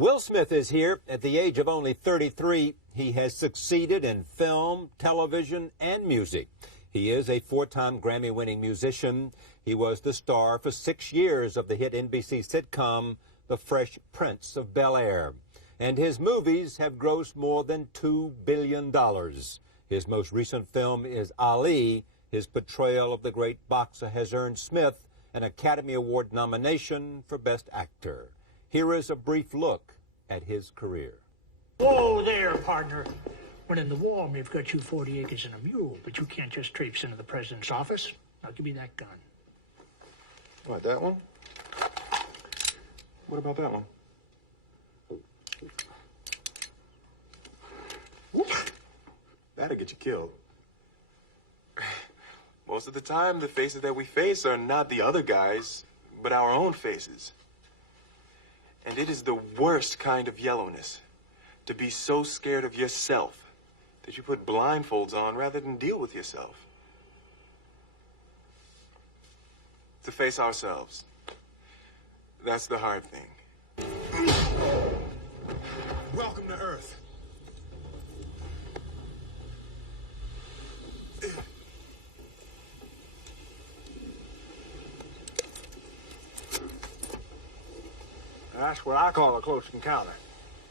Will Smith is here. At the age of only 33, he has succeeded in film, television, and music. He is a four-time Grammy-winning musician. He was the star for 6 years of the hit NBC sitcom, The Fresh Prince of Bel-Air. And his movies have grossed more than $2 billion. His most recent film is Ali. His portrayal of the great boxer has earned Smith an Academy Award nomination for Best Actor. Here is a brief look at his career. Whoa there, partner. When in the war, may have got you 40 acres and a mule, but you can't just traipse into the president's office. Now give me that gun. What, that one? What about that one? That'll get you killed. Most of the time, the faces that we face are not the other guys, but our own faces. And it is the worst kind of yellowness, to be so scared of yourself that you put blindfolds on rather than deal with yourself. To face ourselves, that's the hard thing. Welcome to Earth. That's what I call a close encounter.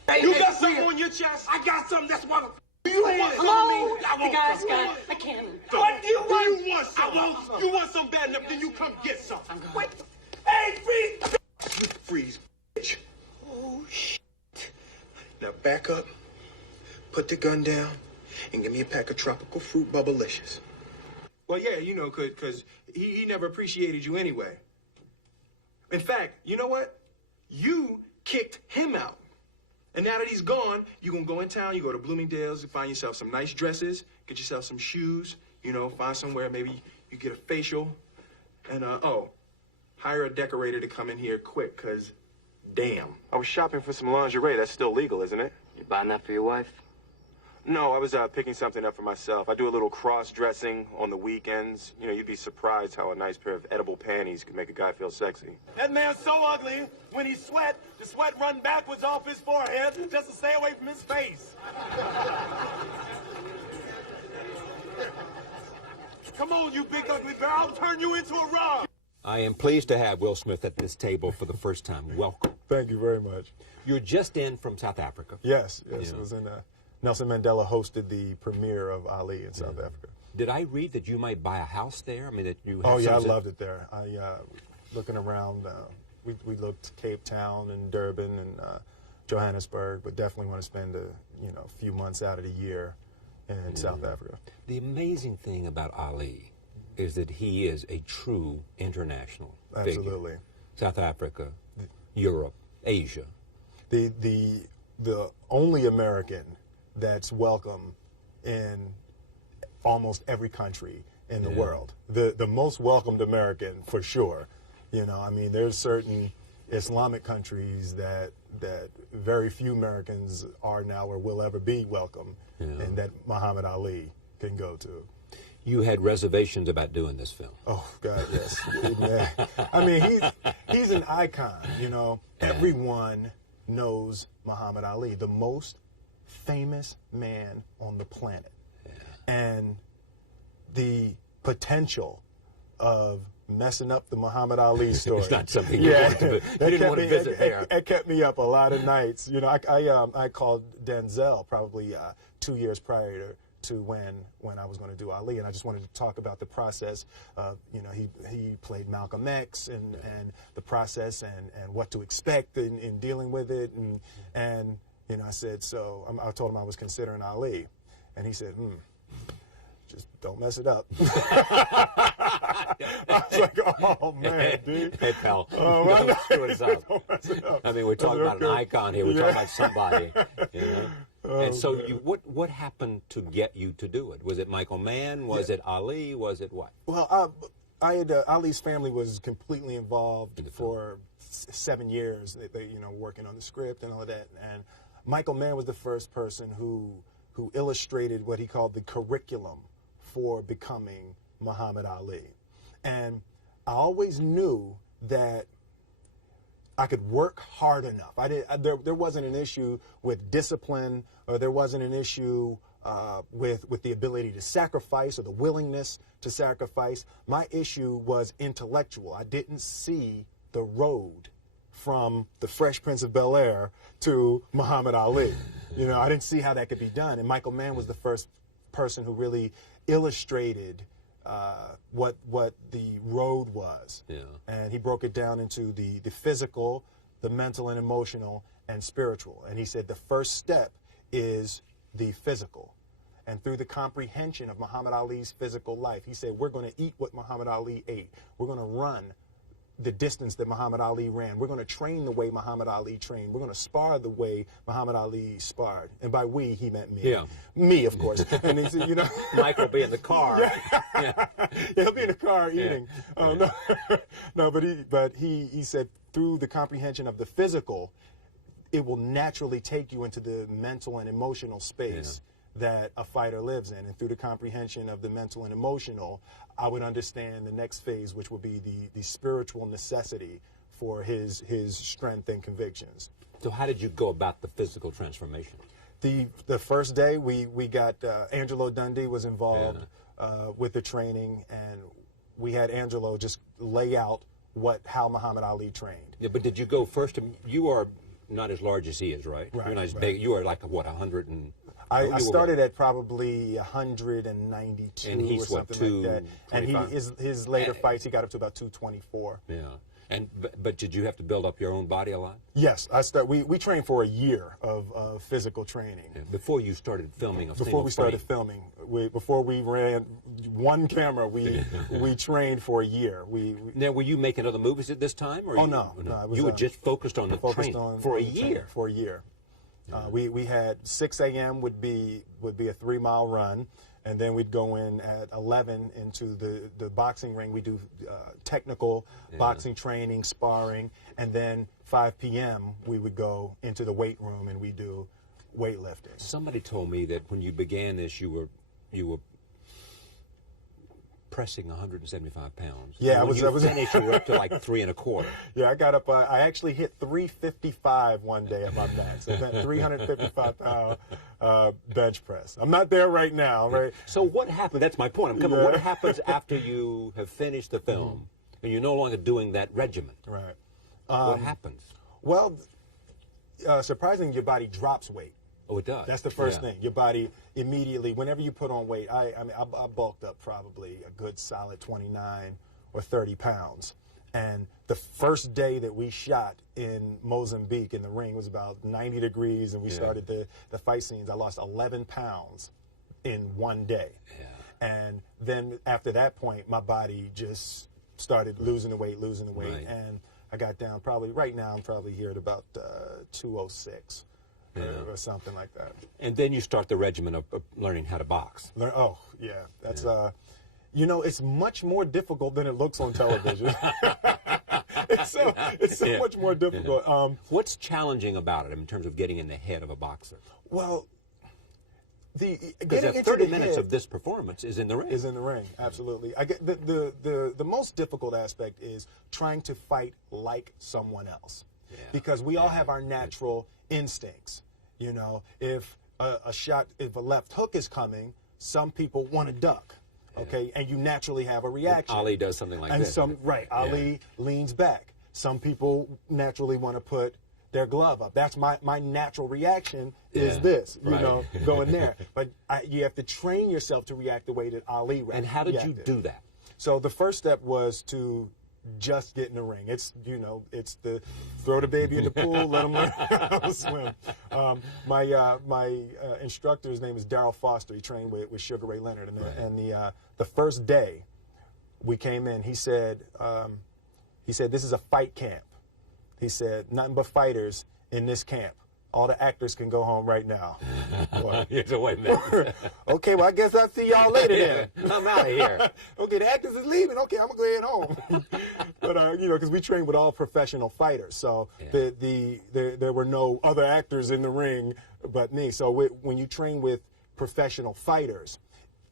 Hey, You got something on your chest? I got something. That's what. You want something? Hello? I The want guy's something. got a cannon. What do you want? You want some? I want some. You want some bad enough, then you come get some. I'm going. Wait. Hey, freeze! You freeze, bitch. Oh, shit. Now back up, put the gun down, and give me a pack of tropical fruit bubblicious. Well, yeah, you know, because he never appreciated you anyway. In fact, you know what? You kicked him out. And now that he's gone, you're going to go in town, you go to Bloomingdale's, you find yourself some nice dresses, get yourself some shoes, you know, find somewhere, maybe you get a facial. And, hire a decorator to come in here quick, because, damn. I was shopping for some lingerie. That's still legal, isn't it? You buying that for your wife? No, I was picking something up for myself. I do a little cross-dressing on the weekends. You know, you'd be surprised how a nice pair of edible panties could make a guy feel sexy. That man's so ugly, when he sweat, the sweat run backwards off his forehead just to stay away from his face. Come on, you big ugly bear, I'll turn you into a rug. I am pleased to have Will Smith at this table for the first time. Welcome. Thank you very much. You're just in from South Africa. Yes, Yeah. it was in Nelson Mandela hosted the premiere of Ali in South Africa. Did I read that you might buy a house there? I mean, that you. Oh yeah, I loved loved it there. Looking around, we looked Cape Town and Durban and Johannesburg, but definitely want to spend a few months out of the year in South Africa. The amazing thing about Ali is that he is a true international Absolutely. figure. South Africa, Europe, Asia. The only American that's welcome in almost every country in the world. The most welcomed American for sure. You know, I mean, there's certain Islamic countries that very few Americans are now or will ever be welcome, and that Muhammad Ali can go to. You had reservations about doing this film. Oh God, yes. I mean, he's an icon. You know, everyone knows Muhammad Ali, the most famous man on the planet, and the potential of messing up the Muhammad Ali story. It's not something you wanted to, you didn't want to visit there. It kept me up a lot of nights. You know, I called Denzel probably 2 years prior to when I was going to do Ali, and I just wanted to talk about the process. He played Malcolm X and the process and what to expect in dealing with it, and I said, so I told him I was considering Ali, and he said, just don't mess it up. I was like, oh man, dude. Hey pal, Don't mess it up. I mean, we're talking about an okay. icon here. We're talking about somebody. You know? And so, what happened to get you to do it? Was it Michael Mann? Was it Ali? Was it what? Well, I had Ali's family was completely involved for 7 years. They working on the script and all of that. And Michael Mann was the first person who illustrated what he called the curriculum for becoming Muhammad Ali. And I always knew that I could work hard enough. There wasn't an issue with discipline, or there wasn't an issue with the ability to sacrifice or the willingness to sacrifice. My issue was intellectual. I didn't see the road from the Fresh Prince of Bel-Air to Muhammad Ali. You know, I didn't see how that could be done. And Michael Mann was the first person who really illustrated what the road was. Yeah. And he broke it down into the physical, the mental and emotional, and spiritual. And he said the first step is the physical. And through the comprehension of Muhammad Ali's physical life, he said, we're going to eat what Muhammad Ali ate. We're going to run the distance that Muhammad Ali ran. We're going to train the way Muhammad Ali trained. We're going to spar the way Muhammad Ali sparred. And by we, he meant me. Yeah. Me, of course. And he said, you know. Mike will be in the car. Yeah, he'll be in the car eating. No, no, but he said through the comprehension of the physical, it will naturally take you into the mental and emotional space that a fighter lives in. And through the comprehension of the mental and emotional, I would understand the next phase, which would be the spiritual necessity for his strength and convictions. So how did you go about the physical transformation? The first day we got Angelo Dundee was involved with the training, and we had Angelo just lay out how Muhammad Ali trained. Yeah, but did you go first? You are not as large as he is, right? Right. You're not as right. big. You are like, what, 100 and... I started at probably 192 and he's or something like that. And his later fights, he got up to about 224. Yeah. But did you have to build up your own body a lot? Yes, we trained for a year of physical training. Yeah. Before you started filming before we started filming, before we ran one camera, we trained for a year. Now, were you making other movies at this time? Or no. You were just focused on the training for a year? For a year. We had 6 a.m. would be a 3-mile run, and then we'd go in at 11 into the boxing ring. We do technical boxing training, sparring, and then 5 p.m. we would go into the weight room and we do weightlifting. Somebody told me that when you began this, you were pressing 175 pounds. Yeah, I was finished, you were up to like 3 1/4. Yeah, I got up. I actually hit 355 one day at my max. So that 355-pound bench press. I'm not there right now, right? So what happened? That's my point. I'm coming. What happens after you have finished the film and you're no longer doing that regimen? Right. What happens? Well, surprisingly, your body drops weight. Oh, it does. That's the first thing. Your body immediately, whenever you put on weight, I bulked up probably a good solid 29 or 30 pounds. And the first day that we shot in Mozambique in the ring was about 90 degrees, and we started the fight scenes. I lost 11 pounds in one day. Yeah. And then after that point, my body just started losing the weight. Right. And I got down right now I'm probably here at about 206. Or something like that. And then you start the regimen of learning how to box. That's it's much more difficult than it looks on television. it's so much more difficult. What's challenging about it in terms of getting in the head of a boxer? Well, because 30 minutes of this performance is in the ring. Is in the ring, absolutely. I get the most difficult aspect is trying to fight like someone else, because we all have our natural instincts. You know, if a left hook is coming, some people want to duck, okay, and you naturally have a reaction. Ali does something like this. Ali leans back. Some people naturally want to put their glove up. That's my natural reaction is this, you know, going there. But you have to train yourself to react the way that Ali reacted. And how did you do that? So the first step was to just get in the ring. It's the throw the baby in the pool, let him learn how to swim. My instructor's name is Darryl Foster. He trained with Sugar Ray Leonard, and the first day we came in, he said this is a fight camp. He said nothing but fighters in this camp. All the actors can go home right now. So wait a minute. Okay, well, I guess I'll see y'all later then. I'm out of here. Okay, the actors is leaving. Okay, I'm going to go home. But, because we train with all professional fighters. So there were no other actors in the ring but me. So when you train with professional fighters,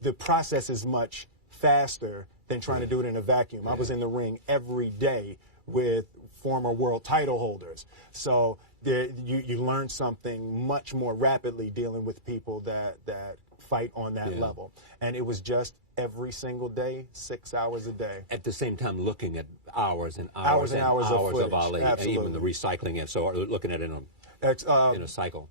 the process is much faster than trying to do it in a vacuum. I was in the ring every day with former world title holders. So there, you learn something much more rapidly dealing with people that fight on that level. And it was just every single day, 6 hours a day. At the same time, looking at hours and hours of Ali, and even the recycling it. So looking at it in a cycle.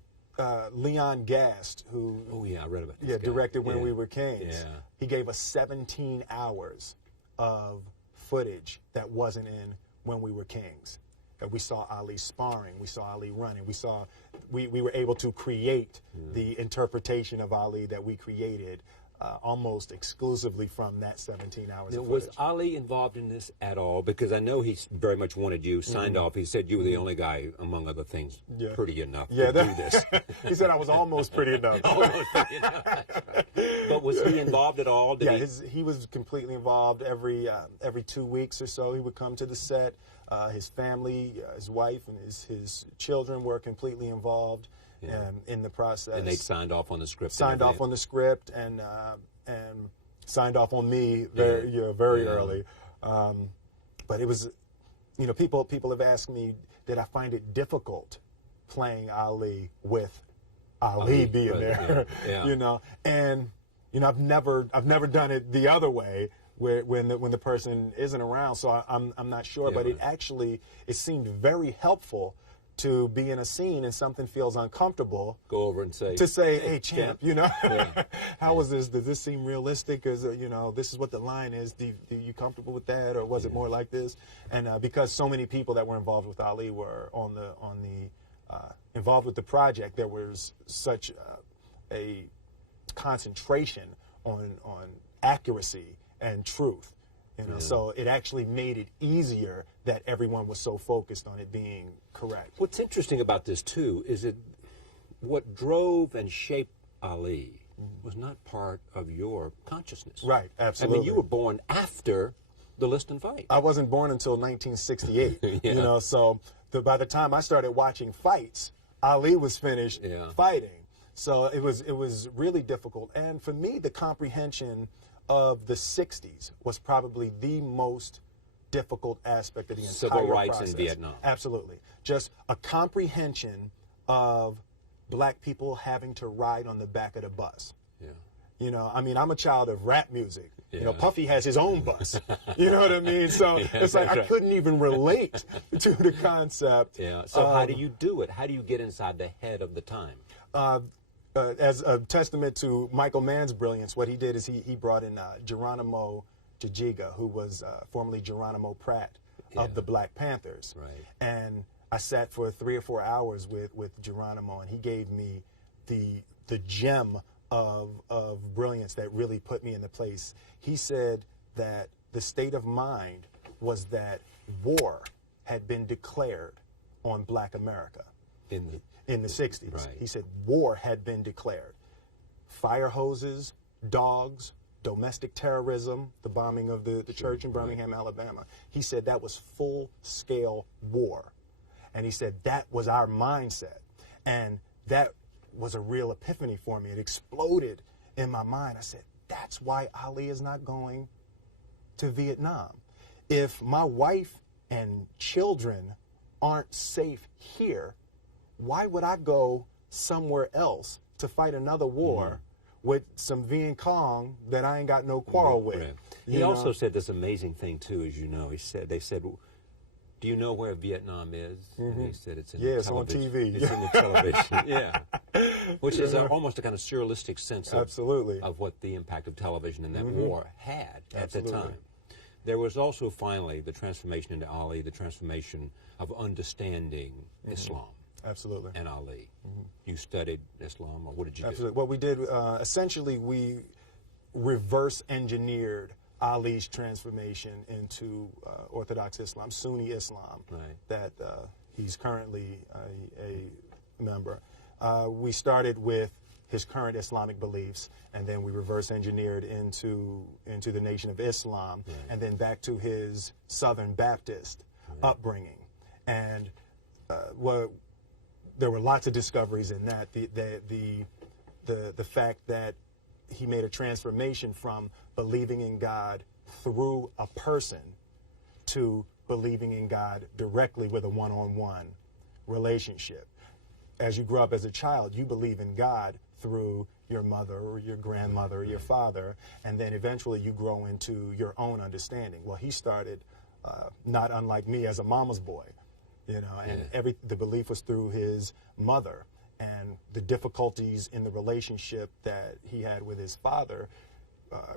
Leon Gast, who I read about this guy. directed When We Were Kings. Yeah. He gave us 17 hours of footage that wasn't in When We Were Kings. And we saw Ali sparring, we saw Ali running, we were able to create the interpretation of Ali that we created almost exclusively from that 17 hours of footage. Was Ali involved in this at all? Because I know he very much wanted you signed off. He said you were the only guy, among other things, pretty enough to do this. He said I was almost pretty enough. Almost pretty enough. That's right. But was he involved at all? He was completely involved. Every 2 weeks or so, he would come to the set. His family, his wife, and his children were completely involved in the process. And they signed off on the script. Signed off on the script and signed off on me very early. But it was, people have asked me, did I find it difficult playing Ali with Ali being there? And I've never done it the other way, when the person isn't around, so I'm not sure. But it seemed very helpful to be in a scene and something feels uncomfortable. Go over and say, hey champ, how was this? Does this seem realistic? Is this is what the line is? Do you comfortable with that, or was it more like this? And because so many people that were involved with Ali were involved with the project, there was such a concentration on accuracy and truth, so it actually made it easier that everyone was so focused on it being correct. What's interesting about this too is what drove and shaped Ali was not part of your consciousness. Right, absolutely. I mean, you were born after the List and Fight. I wasn't born until 1968. So by the time I started watching fights, Ali was finished fighting. So it was really difficult. And for me, the comprehension of the 60s was probably the most difficult aspect of the entire Civil rights process. in Vietnam. Absolutely. Just a comprehension of black people having to ride on the back of the bus. I'm a child of rap music. Puffy has his own bus. You know what I mean? So it's like I couldn't even relate to the concept. So how do you do it? How do you get inside the head of the time? As a testament to Michael Mann's brilliance, what he did is he brought in Geronimo Jajiga, who was formerly Geronimo Pratt of the Black Panthers. Right. And I sat for 3 or 4 hours with Geronimo, and he gave me the gem of brilliance that really put me in the place. He said that the state of mind was that war had been declared on Black America. In the 60s. Right. He said war had been declared. Fire hoses, dogs, domestic terrorism, the bombing of the church in Birmingham, Alabama. He said that was full-scale war. And he said that was our mindset. And that was a real epiphany for me. It exploded in my mind. I said, that's why Ali is not going to Vietnam. If my wife and children aren't safe here, why would I go somewhere else to fight another war with some Viet Cong that I ain't got no quarrel with? Right. He also said this amazing thing too, as you know. They said, do you know where Vietnam is? And he said it's in the it's on TV. It's in the television. Which is almost a kind of surrealistic sense of what the impact of television in that war had at the time. There was also finally the transformation into Ali, the transformation of understanding Islam. Absolutely. And Ali. You studied Islam, or what did you Absolutely. do? What we did, essentially, we reverse engineered Ali's transformation into Orthodox Islam, Sunni Islam, that he's currently a member. We started with his current Islamic beliefs, and then we reverse engineered into the Nation of Islam, and then back to his Southern Baptist upbringing. And there were lots of discoveries in that. The fact that he made a transformation from believing in God through a person to believing in God directly with a one-on-one relationship. As you grow up as a child, you believe in God through your mother or your grandmother or your father, and then eventually you grow into your own understanding. Well, he started not unlike me as a mama's boy, you know, and the belief was through his mother, and the difficulties in the relationship that he had with his father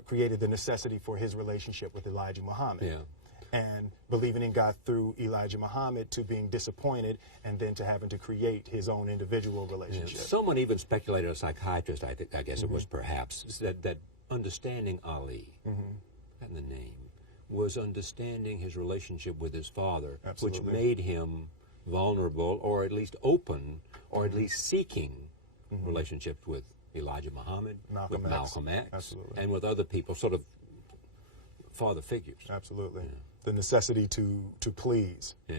created the necessity for his relationship with Elijah Muhammad. Yeah. And believing in God through Elijah Muhammad to being disappointed and then to having to create his own individual relationship. Yeah. Someone even speculated, a psychiatrist, I guess it was perhaps, that understanding Ali, and the name, was understanding his relationship with his father, Absolutely. which made him vulnerable, or at least open, or at least seeking relationships with Elijah Muhammad, with Malcolm X, Absolutely. and with other people, sort of father figures. Absolutely. Yeah. The necessity to please. Yeah.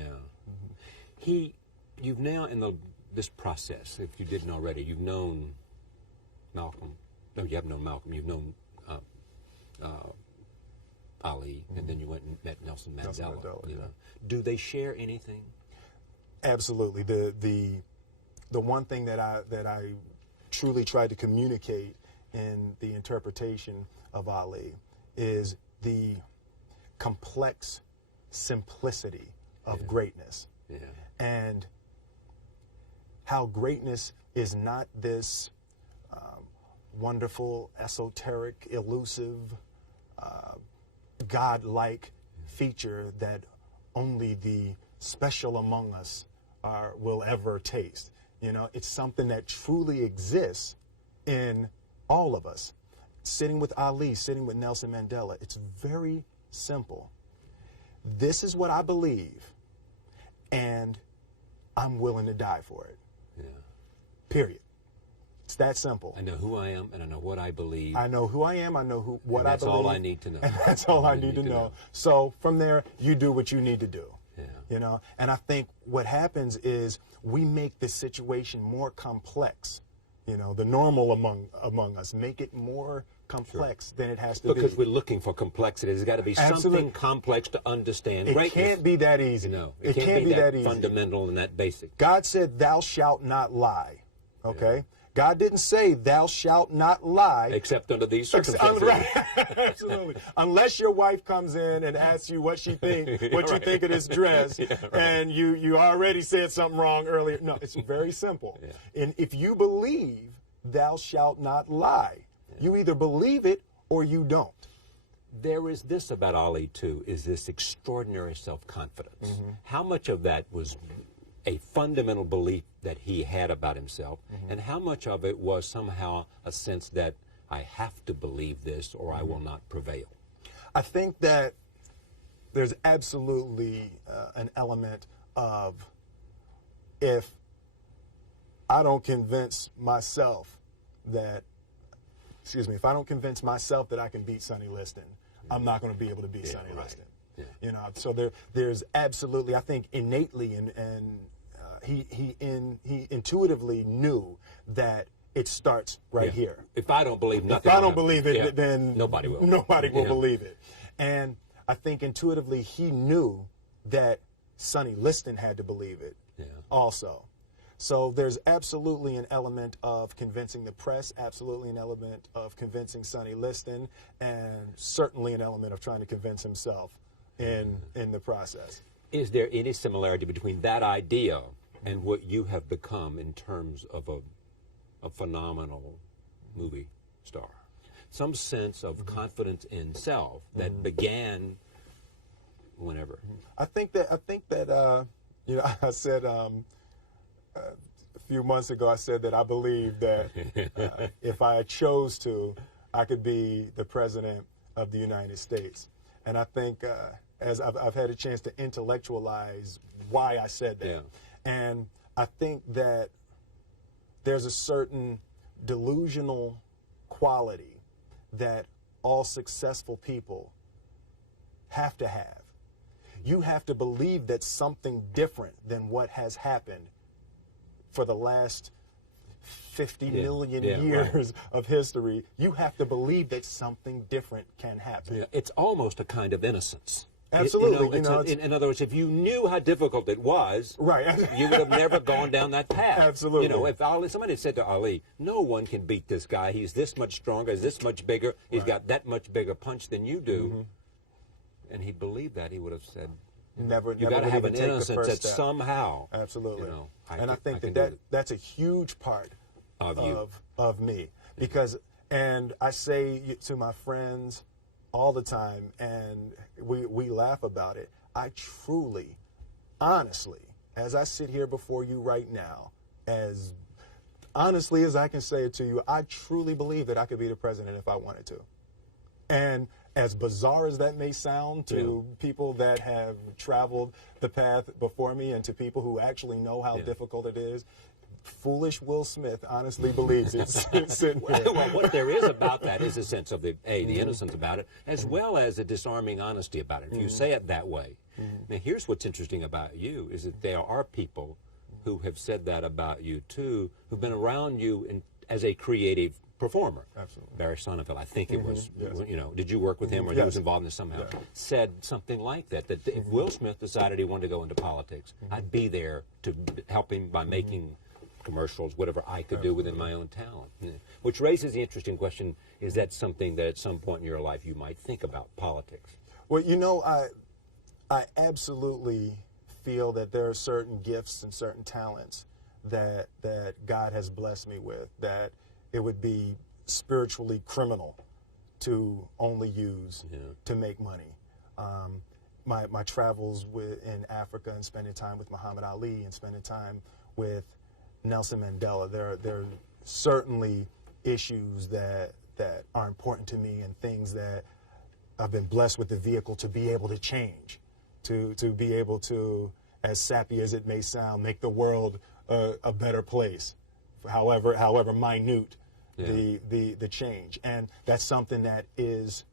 You've now, in this process, if you didn't already, you've known Malcolm. No, you haven't known Malcolm. You've known Ali, and then you went and met Nelson Mandela. Nelson Mandela, you know. Do they share anything? Absolutely. The one thing that I truly tried to communicate in the interpretation of Ali is the complex simplicity of greatness. Yeah. And how greatness is not this wonderful, esoteric, elusive, God-like feature that only the special among us will ever taste. You know, it's something that truly exists in all of us. Sitting with Ali, sitting with Nelson Mandela, it's very simple. This is what I believe, and I'm willing to die for it. Yeah. Period. It's that simple. I know who I am, and I know what I believe. I know who I am, I know what I believe. That's all I need to know. And that's all I need to know. So from there, you do what you need to do. Yeah. You know, and I think what happens is we make the situation more complex. You know, the normal among us, make it more complex than it has to be. Because we're looking for complexity. There's got to be something complex to understand. It can't be that easy. No, it can't be that easy. Fundamental and that basic. God said, "Thou shalt not lie." Okay. Yeah. God didn't say, "Thou shalt not lie," except under these circumstances. Right. Absolutely. Unless your wife comes in and asks you what you think of this dress, and you already said something wrong earlier. No, it's very simple. Yeah. And if you believe, "Thou shalt not lie," you either believe it or you don't. There is this about Ali too: is this extraordinary self-confidence. How much of that was a fundamental belief that he had about himself, and how much of it was somehow a sense that I have to believe this or I will not prevail? I think that there's absolutely an element of, if I don't convince myself that, if I don't convince myself that I can beat Sonny Liston, I'm not going to be able to beat Sonny Liston. Yeah. You know, so there's absolutely, I think innately, and he intuitively knew that it starts right here. If I don't believe nothing, if I don't believe it, then nobody will. Nobody will believe it. And I think intuitively he knew that Sonny Liston had to believe it also. So there's absolutely an element of convincing the press, absolutely an element of convincing Sonny Liston, and certainly an element of trying to convince himself in the process. Is there any similarity between that idea and what you have become in terms of a phenomenal movie star? Some sense of confidence in self that began whenever. I think that you know, I said a few months ago, I said that I believe that if I chose to, I could be the president of the United States. And I think as I've had a chance to intellectualize why I said that. Yeah. And I think that there's a certain delusional quality that all successful people have to have. You have to believe that something different than what has happened for the last 50 million years of history. You have to believe that something different can happen. Yeah. It's almost a kind of innocence. Absolutely. In other words, if you knew how difficult it was, right, you would have never gone down that path. Absolutely. If somebody had said to Ali, no one can beat this guy. He's this much stronger, he's this much bigger, he's got that much bigger punch than you do, and he believed that, he would have said, never. You got to have an innocence that step. somehow. Absolutely. I think that that's a huge part of me, because, and I say to my friends all the time, and we laugh about it. I truly, honestly, as I sit here before you right now, as honestly as I can say it to you, I truly believe that I could be the president if I wanted to. And as bizarre as that may sound to people that have traveled the path before me, and to people who actually know how difficult it is, foolish Will Smith honestly believes it's sitting here. Well, what there is about that is a sense of the innocence about it, as well as a disarming honesty about it, if you say it that way. Now, here's what's interesting about you, is that there are people who have said that about you, too, who've been around you as a creative performer. Absolutely. Barry Sonnenfeld, I think it was, did you work with him, or he Yes. was involved in this somehow, said something like that if Will Smith decided he wanted to go into politics, I'd be there to help him by making commercials, whatever I could do within my own talent. Which raises the interesting question, is that something that at some point in your life you might think about, politics? Well, I absolutely feel that there are certain gifts and certain talents that God has blessed me with, that it would be spiritually criminal to only use to make money. My travels in Africa, and spending time with Muhammad Ali, and spending time with Nelson Mandela, there are certainly issues that are important to me, and things that I've been blessed with the vehicle to be able to change, to be able to, as sappy as it may sound, make the world a better place, however minute the change. And that's something that is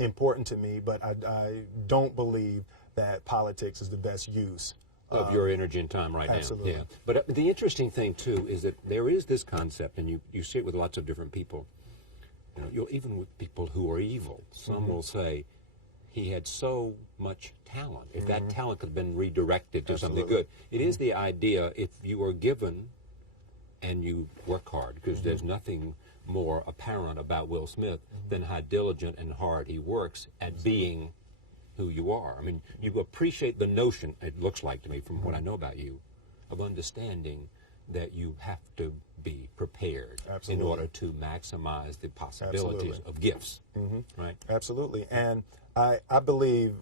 important to me, but I don't believe that politics is the best use of your energy and time right absolutely. now. Yeah. But the interesting thing, too, is that there is this concept, and you see it with lots of different people, even with people who are evil. Some will say, he had so much talent. If that talent could have been redirected to something good. It is the idea, if you are given and you work hard, because there's nothing more apparent about Will Smith than how diligent and hard he works at being who you are. I mean, you appreciate the notion, it looks like to me from what I know about you, of understanding that you have to be prepared in order to maximize the possibilities of gifts, right? Absolutely. And I believe,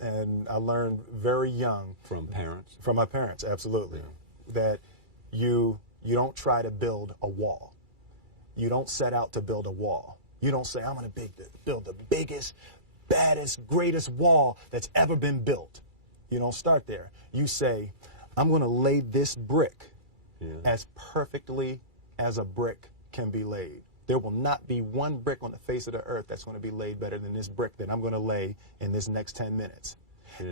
and I learned very young. From parents? From my parents, absolutely. That you don't try to build a wall. You don't set out to build a wall. You don't say, I'm going to build the biggest, baddest, greatest wall that's ever been built. You don't start there. You say, I'm going to lay this brick as perfectly as a brick can be laid. There will not be one brick on the face of the earth that's going to be laid better than this brick that I'm going to lay in this next 10 minutes.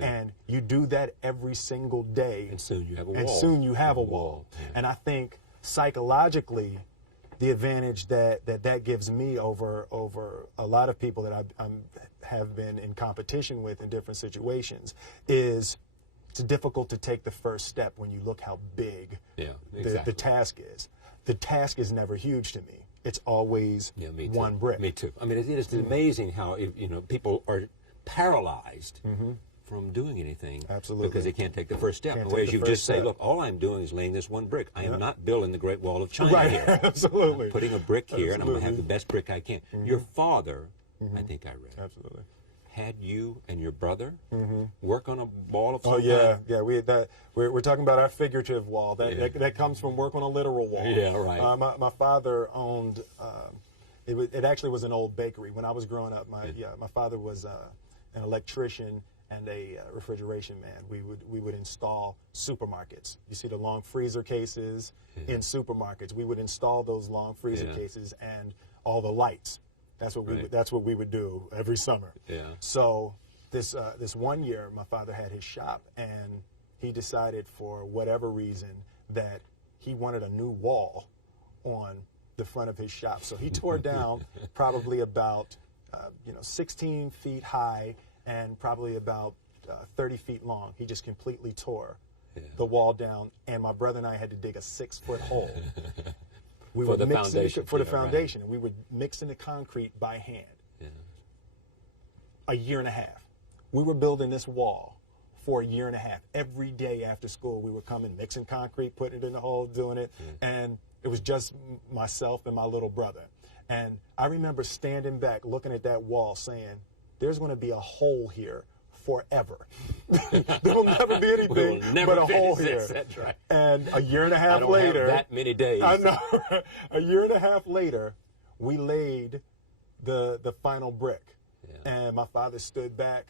And you do that every single day. And soon you have a wall. And soon you have a wall. And I think psychologically, the advantage that gives me over a lot of people that I have been in competition with in different situations is it's difficult to take the first step when you look how big the task is. The task is never huge to me. It's always one brick. Me too. I mean, it is amazing how people are paralyzed from doing anything. Absolutely. Because they can't take the first step. Whereas you just say, look, all I'm doing is laying this one brick. I am not building the Great Wall of China here. Absolutely. I'm putting a brick here, and I'm going to have the best brick I can. Your father, I think I read, absolutely, had you and your brother work on a wall of some kind? kind? Yeah. We're talking about our figurative wall. That comes from work on a literal wall. Yeah, right. My father owned. It actually was an old bakery when I was growing up. My father was an electrician and a refrigeration man. We would install supermarkets. You see the long freezer cases in supermarkets. We would install those long freezer cases and all the lights. That's what we would do every summer. Yeah. So this one year, my father had his shop, and he decided for whatever reason that he wanted a new wall on the front of his shop. So he tore down probably about 16 feet high and probably about 30 feet long. He just completely tore the wall down, and my brother and I had to dig a 6-foot hole. For the foundation. For the foundation. And we were mixing the concrete by hand. Yeah. A year and a half. We were building this wall for a year and a half. Every day after school, we were coming, mixing concrete, putting it in the hole, doing it. And it was just myself and my little brother. And I remember standing back, looking at that wall, saying, there's going to be a hole here forever. There will never be anything but a hole here. That's right. And a year and a half I don't later, have that many days. I know. A year and a half later, we laid the final brick, and my father stood back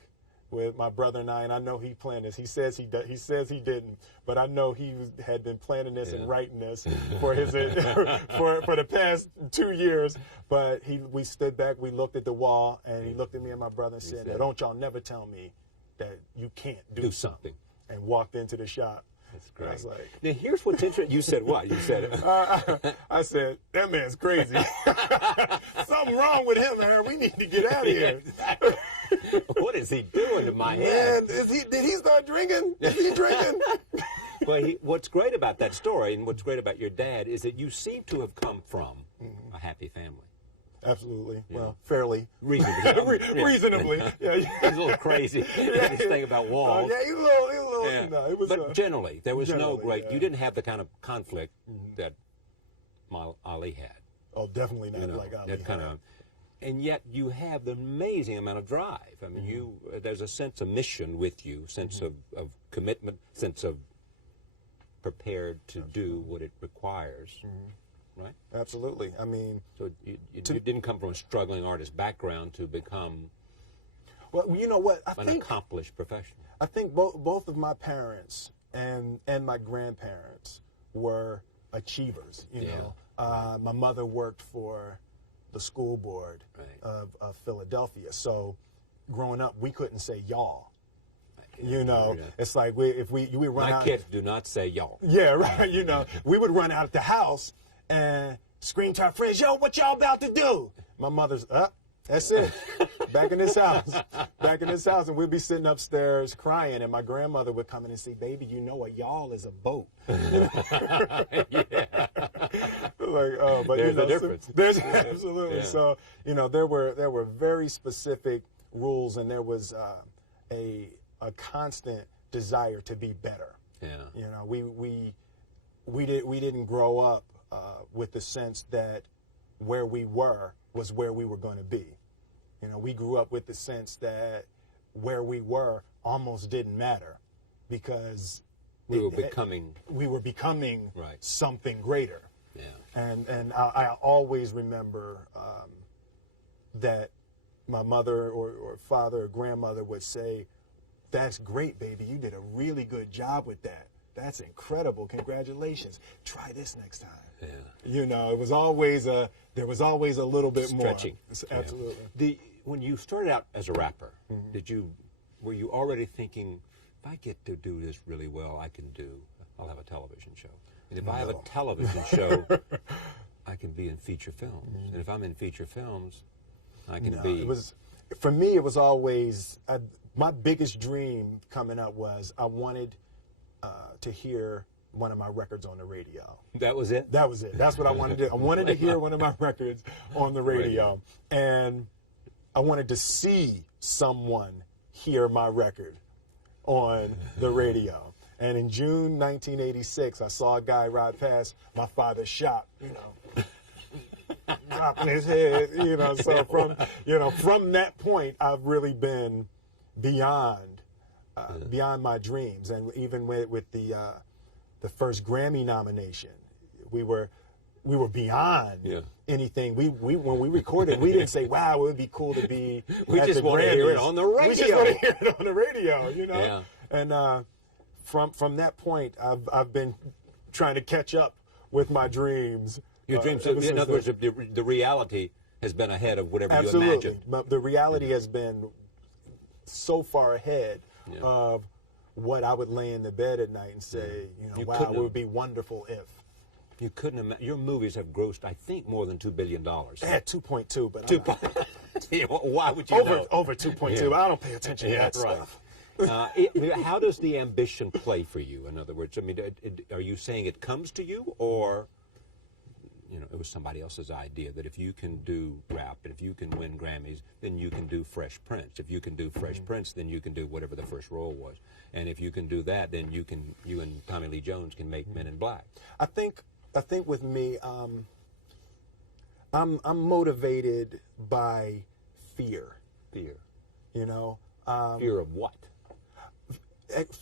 with my brother and I know he planned this. He says he didn't, but I know he had been planning this and writing this for his for the past 2 years. But we stood back, we looked at the wall, and he looked at me and my brother and said, "Now, don't y'all never tell me that you can't do something." And walked into the shop. That's great. I was like, now here's what's interesting. You said what? You said I said, that man's crazy. Something wrong with him, man. We need to get out of here. Exactly. What is he doing in my head? Man, did he start drinking? Is he drinking? Well, what's great about that story and what's great about your dad is that you seem to have come from a happy family. Absolutely. Yeah. Well, fairly. Reasonably. Reasonably. Yeah. He's a little crazy. This thing about walls. Yeah, he's a little. Yeah. No, it was, but generally, there was no great. Yeah. You didn't have the kind of conflict that Ali had. Oh, definitely not like Ali that kind of. And yet you have the amazing amount of drive. I mean, there's a sense of mission with you, sense of commitment, sense of prepared to do what it requires. Right? Absolutely. I mean, so you didn't come from a struggling artist background to become. Well, you know what? An accomplished professional. I think both of my parents and my grandparents were achievers. You know, my mother worked for the school board of Philadelphia, so growing up we couldn't say y'all. You know, it's like we run out. My kids do not say y'all. Yeah, right. You know, we would run out of the house and scream to our friends, "Yo, what y'all about to do?" My mother's up. That's it. Back in this house. Back in this house. And we'd be sitting upstairs crying, and my grandmother would come in and say, "Baby, you know a y'all is a boat." Like, oh, but there's a difference. There's absolutely. So, you know, there were very specific rules, and there was a constant desire to be better. Yeah. You know, we didn't grow up with the sense that where we were was where we were going to be. You know, we grew up with the sense that where we were almost didn't matter because we were becoming something greater. Yeah. And I always remember that my mother or father or grandmother would say, "That's great, baby. You did a really good job with that. That's incredible. Congratulations. Try this next time." Yeah. You know, there was always a little bit stretching. More. Absolutely. When you started out as a rapper, were you already thinking, if I get to do this really well, I'll have a television show. And if I have a television show, I can be in feature films. And if I'm in feature films, I can be. For me, it was always my biggest dream coming up was I wanted to hear one of my records on the radio. That was it? That was it. That's what I wanted to do. I wanted to hear one of my records on the radio. And I wanted to see someone hear my record on the radio. And in June 1986, I saw a guy ride past my father's shop, you know, dropping his head, you know. So from that point, I've really been beyond my dreams. And even with the first Grammy nomination, we were beyond anything. When we recorded, we didn't say, "Wow, it would be cool to be." We just want to hear it on the radio. We just want to hear it on the radio, you know. Yeah. And from that point, I've been trying to catch up with my dreams. Your dreams. In other words, the reality has been ahead of whatever you imagined. But the reality has been so far ahead of what I would lay in the bed at night and say, you know, wow, it would be wonderful if. You couldn't imagine. Your movies have grossed, I think, more than $2 billion. I had 2.2, but Why would you know? over 2.2. I don't pay attention to that right. stuff. How does the ambition play for you? In other words, I mean, are you saying it comes to you, or it was somebody else's idea that if you can do rap and if you can win Grammys, then you can do Fresh Prince. If you can do Fresh Prince, then you can do whatever the first role was. And if you can do that, then you and Tommy Lee Jones can make Men in Black. I think with me, I'm motivated by fear. Fear. Fear of what?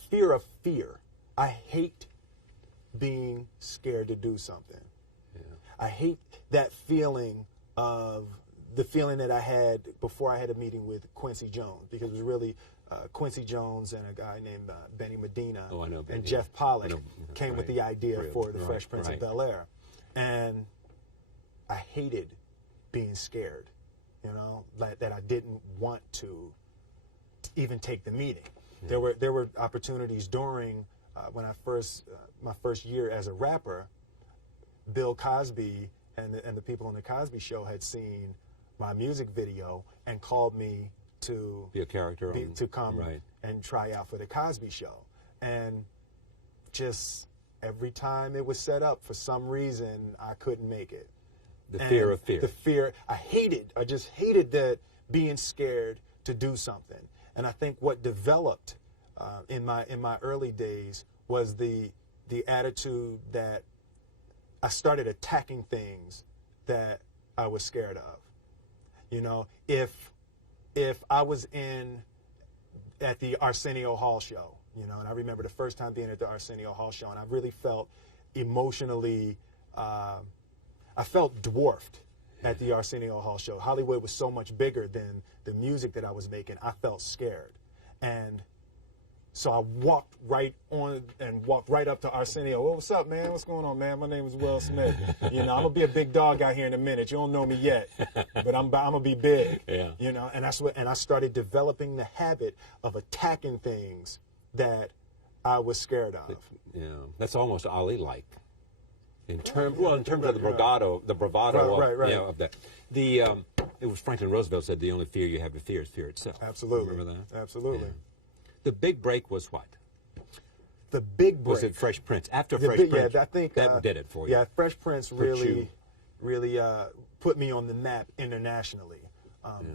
Fear of fear. I hate being scared to do something. Yeah. I hate that feeling of the feeling that I had before I had a meeting with Quincy Jones, because it was really Quincy Jones and a guy named Benny Medina and Jeff Pollack came with the idea for the Fresh Prince of Bel-Air. And I hated being scared, that I didn't want to even take the meeting. There were opportunities during when my first year as a rapper. Bill Cosby and the people on the Cosby Show had seen my music video and called me to be a character to come and try out for the Cosby Show. And just every time it was set up, for some reason I couldn't make it. The fear of fear. The fear. I just hated that, being scared to do something. And I think what developed in my early days was the attitude that I started attacking things that I was scared of. If I was at the Arsenio Hall show, and I remember the first time being at the Arsenio Hall show, and I really felt emotionally, I felt dwarfed at the Arsenio Hall show. Hollywood was so much bigger than the music that I was making. I felt scared. And so I walked right up to Arsenio. Well, what's up, man? What's going on, man? My name is Will Smith. I'm going to be a big dog out here in a minute. You don't know me yet, but I'm going to be big. Yeah. And I started developing the habit of attacking things that I was scared of. Yeah. That's almost Ali-like. In terms of the bravado, of that. It was Franklin Roosevelt said the only fear you have to fear is fear itself. Absolutely. Remember that? Absolutely. Yeah. The big break was what? The big break. Was it Fresh Prince? After Fresh Prince, yeah, I think that did it for you. Yeah, Fresh Prince really put me on the map internationally.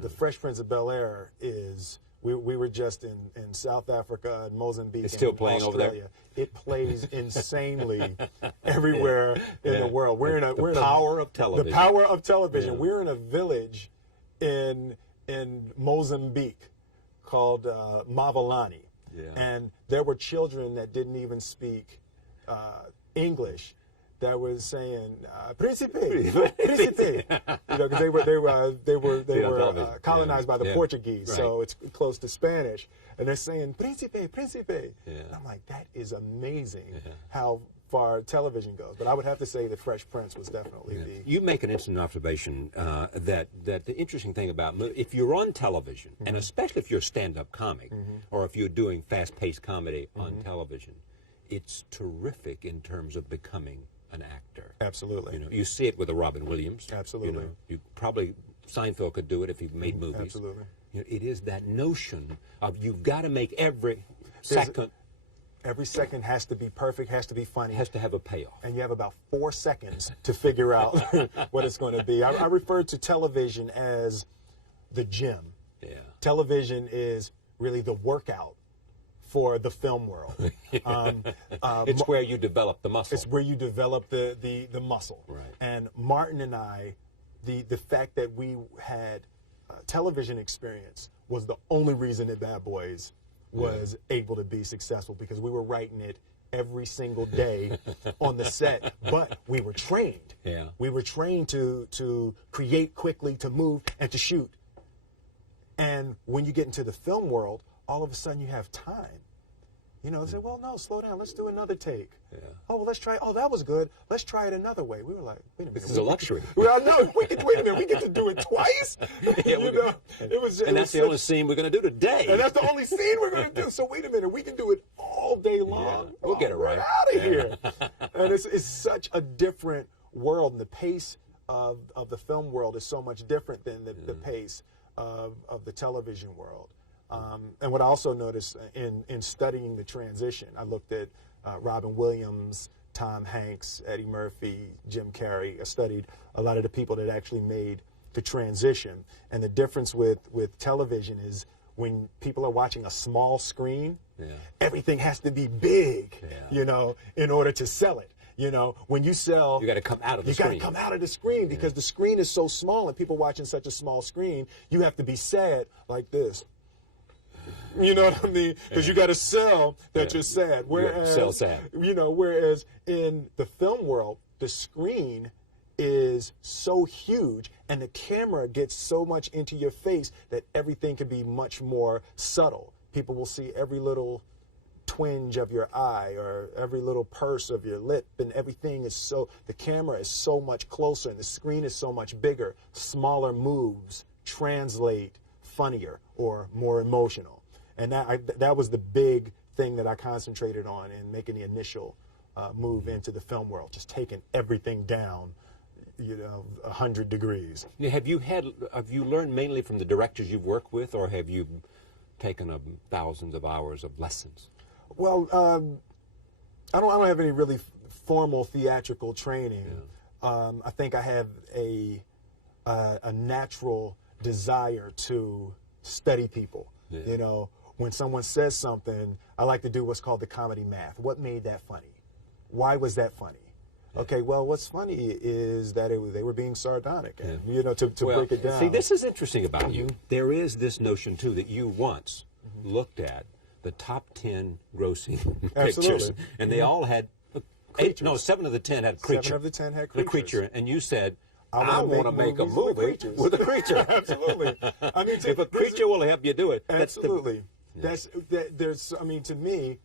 The Fresh Prince of Bel-Air is. We were just in South Africa and Mozambique. It's still and playing Australia. over there? It plays insanely everywhere in the world. We're in the power of television. The power of television. Yeah. We're in a village in Mozambique called Mavalani. Yeah. And there were children that didn't even speak English that was saying "Príncipe, Príncipe," because they were colonized by the Portuguese, so it's close to Spanish, and they're saying "Príncipe, Príncipe." And I'm like, that is amazing how far television goes. But I would have to say that Fresh Prince was definitely the. You make an interesting observation that the interesting thing about if you're on television, and especially if you're a stand-up comic, or if you're doing fast-paced comedy on television, it's terrific in terms of becoming an actor. Absolutely. You see it with a Robin Williams. Absolutely. You probably Seinfeld could do it if he made movies. Absolutely. It is that notion of you've got to make every second. Every second has to be perfect, has to be funny. Has to have a payoff. And you have about 4 seconds to figure out what it's going to be. I refer to television as the gym. Yeah. Television is really the workout for the film world. It's where you develop the muscle. It's where you develop the muscle. Right. And Martin and I, the fact that we had television experience was the only reason that Bad Boys was able to be successful, because we were writing it every single day on the set, but we were trained. Yeah. We were trained to create quickly, to move, and to shoot. And when you get into the film world, all of a sudden you have time. They say, well, no, slow down. Let's do another take. Yeah. Oh, well, let's try. Oh, that was good. Let's try it another way. We were like, wait a minute. This is a luxury. Well, no, wait a minute. We get to do it twice? And that's the only scene we're going to do today. And that's the only scene we're going to do. So wait a minute. We can do it all day long. Yeah. We'll get it right. We're out of here. And it's such a different world, and the pace of the film world is so much different than the pace of the television world. And what I also noticed in studying the transition, I looked at Robin Williams, Tom Hanks, Eddie Murphy, Jim Carrey. I studied a lot of the people that actually made the transition. And the difference with television is when people are watching a small screen, everything has to be big, you know, in order to sell it. You know, when you sell, you got to come out of the screen. You got to come out of the screen because the screen is so small, and people watching such a small screen, you have to be sad like this. You know what I mean? Because you got to sell that you're sad. Whereas, sell sad. You know, whereas in the film world, the screen is so huge and the camera gets so much into your face that everything can be much more subtle. People will see every little twinge of your eye or every little purse of your lip, and everything is so, the camera is so much closer and the screen is so much bigger. Smaller moves translate funnier or more emotional. And that was the big thing that I concentrated on in making the initial move into the film world, just taking everything down, you know, 100 degrees. Now, have you learned mainly from the directors you've worked with, or have you taken thousands of hours of lessons? Well, I don't have any really formal theatrical training. I think I have a natural desire to study people. You know, when someone says something, I like to do what's called the comedy math. What made that funny? Why was that funny? Okay, well, what's funny is that they were being sardonic, and you know, to break it down. See, this is interesting about you. There is this notion too that you once looked at the top 10 grossing pictures, and they all had 7 of the 10 had creature. 7 of the 10 had the creatures. creature, and you said, I want to make a movie with a creature. Absolutely. I mean, if a creature will help you do it. Absolutely. There's. I mean, to me,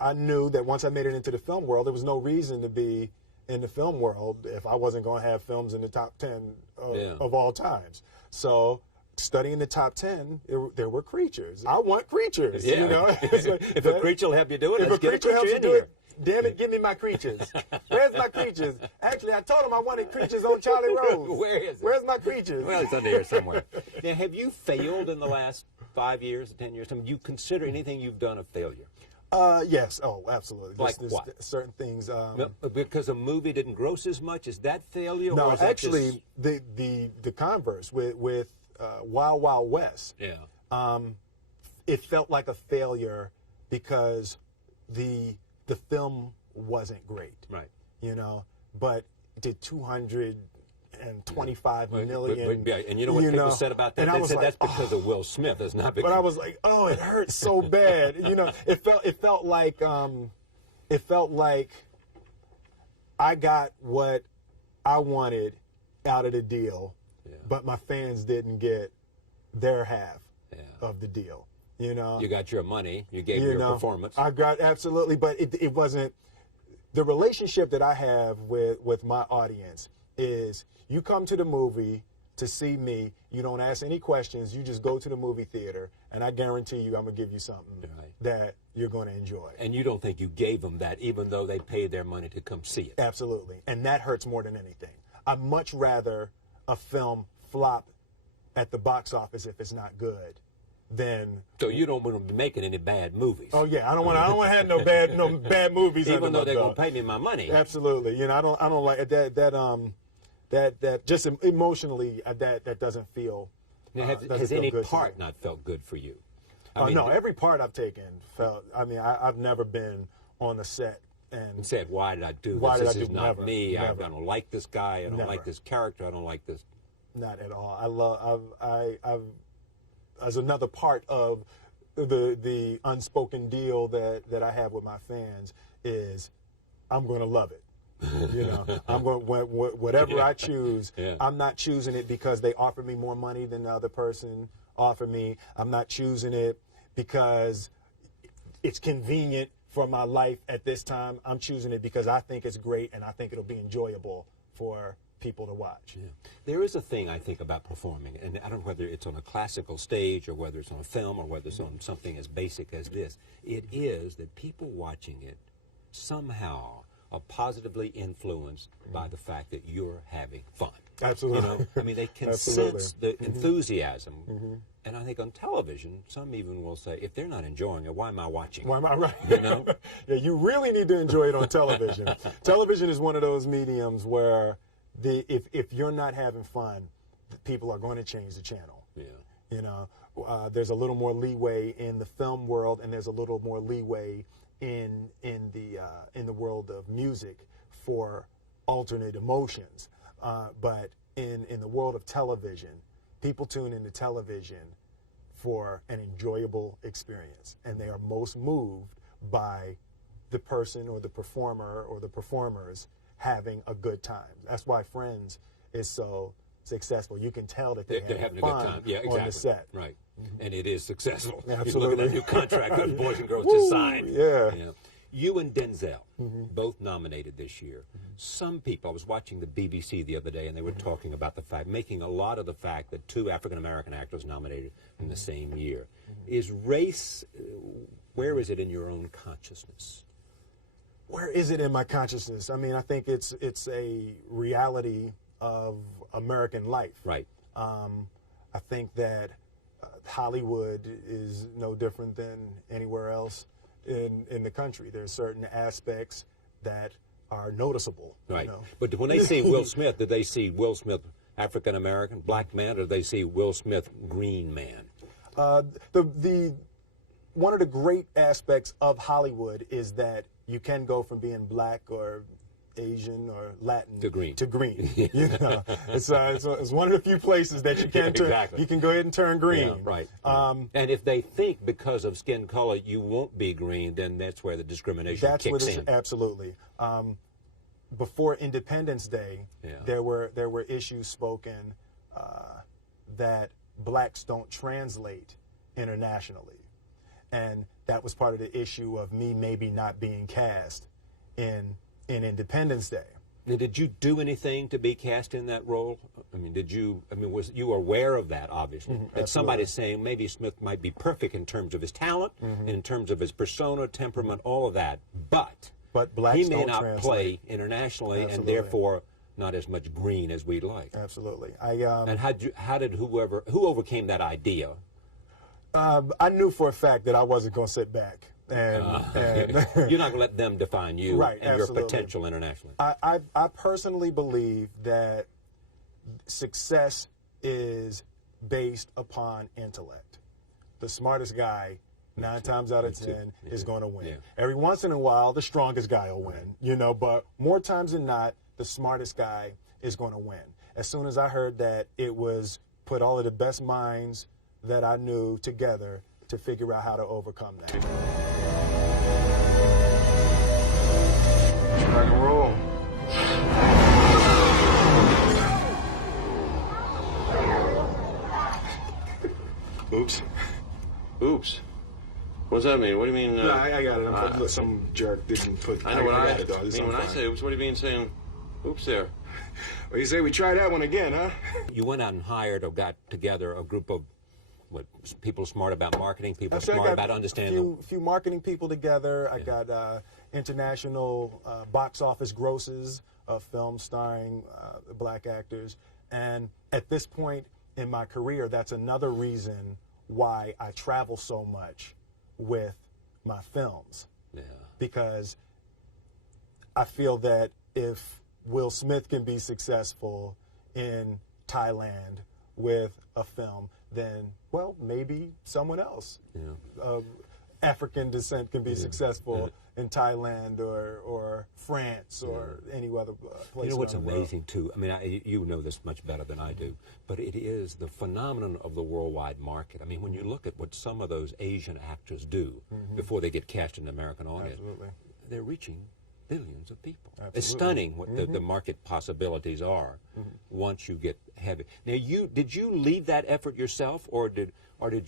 I knew that once I made it into the film world, there was no reason to be in the film world if I wasn't going to have films in the top 10 of all times. So, studying the top 10, there were creatures. I want creatures. You know, if a creature will help you do it, if a creature helps you do it, damn it, give me my creatures. Where's my creatures? Actually, I told him I wanted creatures on Charlie Rose. Where is it? Where's my creatures? Well, it's under here somewhere. Now, have you failed in the last 5 years, 10 years? I mean, do you consider anything you've done a failure? Yes. Oh, absolutely. Like there's what? Certain things. Because a movie didn't gross as much? Is that failure? No, or is actually, that the converse with Wild Wild West. It felt like a failure because the film wasn't great. Right. You know, but it did 225 million. And you know what people said about that? They said like, that's because of Will Smith. It's not because. But I was like, oh, it hurts so bad. You know, it felt like I got what I wanted out of the deal, but my fans didn't get their half of the deal. You know, you got your money. You gave your performance. I got absolutely, but it wasn't. The relationship that I have with my audience is you come to the movie to see me. You don't ask any questions. You just go to the movie theater, and I guarantee you I'm going to give you something that you're going to enjoy. And you don't think you gave them that even though they paid their money to come see it? Absolutely. And that hurts more than anything. I'd much rather a film flop at the box office if it's not good than. So you don't want to be making any bad movies? Oh yeah, I don't want to have no bad movies. Even though they're going to pay me my money. Absolutely. You know, I don't like that just emotionally that doesn't feel. Now, has any part not felt good for you? I mean, no, every part I've taken felt. I mean, I've never been on the set and said, "Why did I do this? This is not me. I don't like this guy. I don't like this character. I don't like this." Not at all. I've as another part of the unspoken deal that I have with my fans is I'm going to love it. You know, I'm going whatever I choose. I'm not choosing it because they offer me more money than the other person offered me. I'm not choosing it because it's convenient for my life at this time. I'm choosing it because I think it's great and I think it'll be enjoyable for people to watch. There is a thing I think about performing, and I don't know whether it's on a classical stage or whether it's on a film or whether it's on something as basic as this. It is that people watching it somehow are positively influenced by the fact that you're having fun. Absolutely. You know, I mean, they can Absolutely. sense the enthusiasm. And I think on television, some even will say, if they're not enjoying it, why am I watching? Why am I right? You know? Yeah, you really need to enjoy it on television. Television is one of those mediums where if you're not having fun, people are going to change the channel. Yeah. You know, there's a little more leeway in the film world, and there's a little more leeway in the world of music for alternate emotions. But in the world of television, people tune into television for an enjoyable experience, and they are most moved by the person or the performer or the performers having a good time. That's why Friends is so successful. You can tell that they're having a good fun time. Yeah, exactly. on the set. Right. And it is successful. Absolutely. You look at that new contract those boys and girls just signed. Yeah. You know. You and Denzel, both nominated this year. Some people, I was watching the BBC the other day, and they were talking about the fact, making a lot of the fact that two African-American actors nominated in the same year. Is race, where is it in your own consciousness? Where is it in my consciousness? I mean, I think it's a reality of American life. Right. I think that Hollywood is no different than anywhere else in the country. There's certain aspects that are noticeable. Right. You know? But when they see Will Smith, do they see Will Smith African American, black man, or do they see Will Smith green man? The one of the great aspects of Hollywood is that you can go from being black or Asian or Latin to green. You know, it's one of the few places that you can turn. Exactly. You can go ahead and turn green. Yeah, right. And if they think because of skin color you won't be green, then that's where the discrimination kicks in. Absolutely. Before Independence Day, Yeah. there were issues spoken that blacks don't translate internationally, and that was part of the issue of me maybe not being cast in Independence Day. Now, did you do anything to be cast in that role? I mean, was you aware of that, obviously? That somebody's saying maybe Smith might be perfect in terms of his talent, and in terms of his persona, temperament, all of that, but blacks he may don't not translate. play internationally, and therefore not as much green as we'd like. Absolutely. And who overcame that idea? I knew for a fact that I wasn't going to sit back. And You're not going to let them define you Right, and absolutely. your potential internationally. I personally believe that success is based upon intellect. The smartest guy, 9 times out of 10, is going to win. Yeah. Every once in a while, the strongest guy will win, you know, but more times than not, the smartest guy is going to win. As soon as I heard that it was put all of the best minds that I knew together to figure out how to overcome that. Rock and roll. Oops. Oops. What's that mean? What do you mean? No, I got it. Some jerk didn't put. I know what I got it, though. This mean is when I fine. say oops. What do you mean saying oops there? Well, you say we try that one again, huh? You went out and hired or got together a group of people smart about marketing, people Actually, smart I got about understanding. a few marketing people together. I got international box office grosses of films starring black actors. And at this point in my career, that's another reason why I travel so much with my films. Yeah. Because I feel that if Will Smith can be successful in Thailand with a film, then, well, maybe someone else of African descent can be successful in Thailand or France or any other place. You know what's around the world. amazing, too? I mean, you know this much better than I do, but it is the phenomenon of the worldwide market. I mean, when you look at what some of those Asian actors do before they get cast in an American audience, Absolutely. they're reaching billions of people. Absolutely. It's stunning what the market possibilities are once you get heavy. Now, did you lead that effort yourself, or did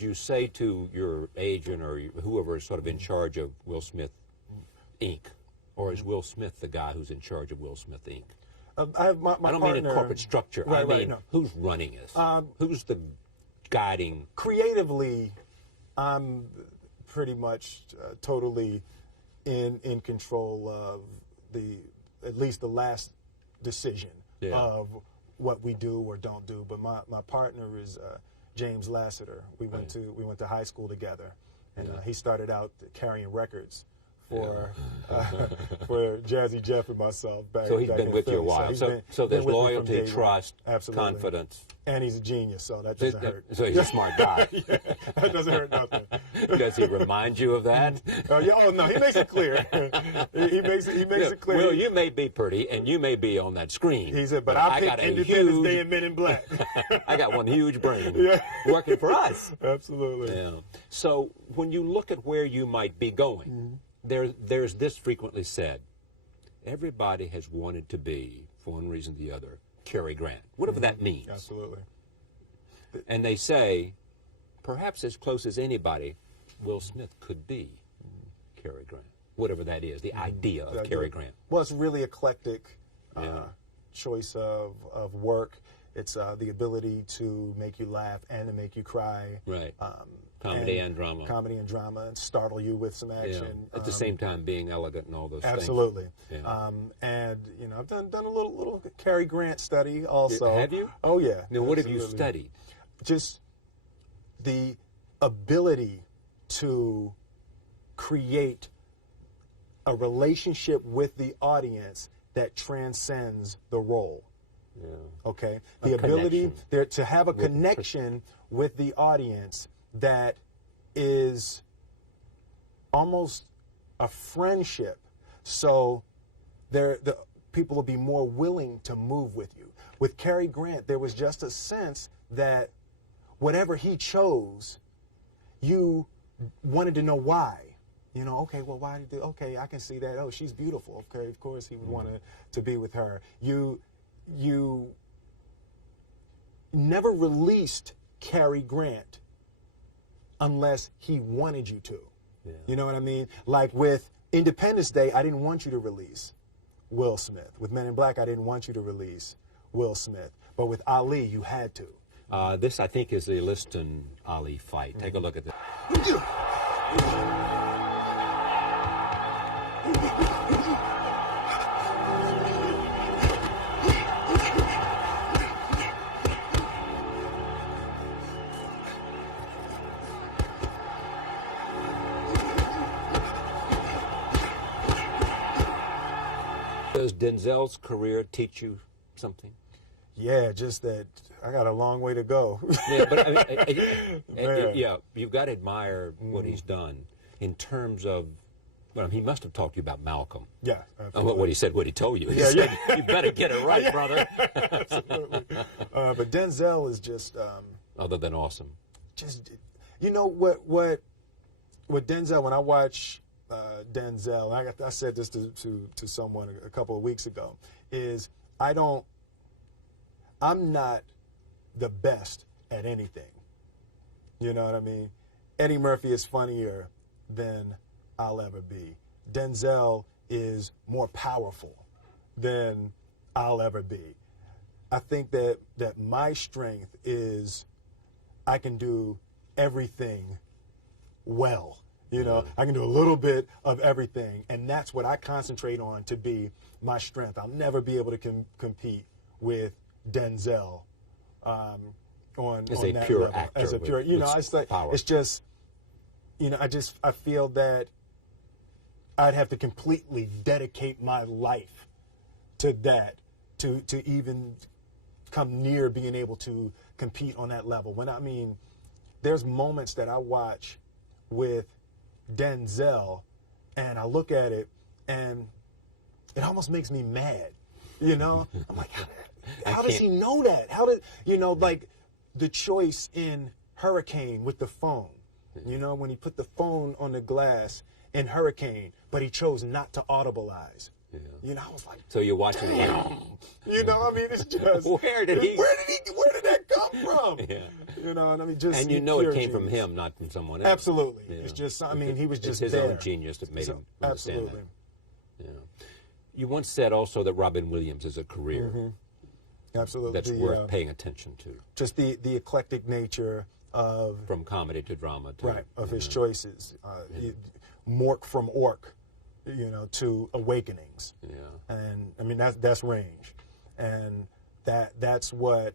you say to your agent or whoever is sort of in charge of Will Smith Inc., or is Will Smith the guy who's in charge of Will Smith Inc.? I have my I don't partner, mean in corporate structure. Right, I mean, right, no. who's running this? Who's the guiding? Creatively, I'm pretty much totally in control of at least the last decision of what we do or don't do. But my partner is James Lassiter. We went to high school together, and he started out carrying records for for Jazzy Jeff and myself. So he's been with you a while. So there's loyalty, trust, absolutely, confidence. And he's a genius, so that doesn't hurt. So he's a smart guy. Yeah, that doesn't hurt nothing. Does he remind you of that? Oh no, he makes it clear. he makes it clear. Well, you may be pretty, and you may be on that screen. He said, but I picked Independence Day and Men in Black. I got one huge brain working for us. Absolutely. Yeah. So when you look at where you might be going, there's this frequently said: everybody has wanted to be, for one reason or the other, Cary Grant, whatever that means. Absolutely. And they say, perhaps as close as anybody, Will Smith could be Cary Grant, whatever that is, the idea of Cary Grant. Well, it's really eclectic choice of work. It's the ability to make you laugh and to make you cry. Right. Comedy and drama. Comedy and drama, and startle you with some action. Yeah. At the same time, being elegant and all those absolutely. things. Absolutely. Yeah. And I've done a little Cary Grant study also. Have you? Oh yeah. Now, what have you studied? Just the ability to create a relationship with the audience that transcends the role. Yeah. Okay. The ability there to have a connection with the audience that is almost a friendship. So the people will be more willing to move with you. With Cary Grant, there was just a sense that whatever he chose, you wanted to know why. Okay, well, why did okay, I can see that. Oh, she's beautiful. Okay, of course he would want to be with her. You never released Cary Grant unless he wanted you to. Yeah. You know what I mean? Like with Independence Day, I didn't want you to release Will Smith. With Men in Black, I didn't want you to release Will Smith. But with Ali, you had to. This, I think, is the Liston-Ali fight. Take a look at this. Does Denzel's career teach you something? Yeah, just that I got a long way to go. Yeah, but you've got to admire what he's done in terms of. Well, he must have talked to you about Malcolm. Yeah, absolutely. What he said, what he told you. He said, you better get it right, brother. Absolutely. But Denzel is just. Other than awesome. Just, what Denzel, when I watch Denzel, I said this to someone a couple of weeks ago, is I'm not the best at anything. You know what I mean? Eddie Murphy is funnier than I'll ever be. Denzel is more powerful than I'll ever be. I think that my strength is I can do everything well. I can do a little bit of everything, and that's what I concentrate on to be my strength. I'll never be able to compete with Denzel on that pure level. Actor as a pure, it's like power. It's just, I feel that I'd have to completely dedicate my life to that to even come near being able to compete on that level. There's moments that I watch with Denzel, and I look at it, and it almost makes me mad. I'm like, how does he know that? How did like the choice in Hurricane with the phone? When he put the phone on the glass in Hurricane, but he chose not to audibilize. Yeah. I was like, so you're watching it. It's just where did that come from? Yeah. Just and it came from him, not from someone else. Absolutely. Yeah. It's just, he was just his there. own genius that made him understand absolutely. that. Yeah. You once said also that Robin Williams is a career. Mm-hmm. Absolutely. That's worth paying attention to. Just the eclectic nature of from comedy to drama. Of his choices. Mork from Ork. you know, to awakenings. Yeah. And I mean that's range, and that's where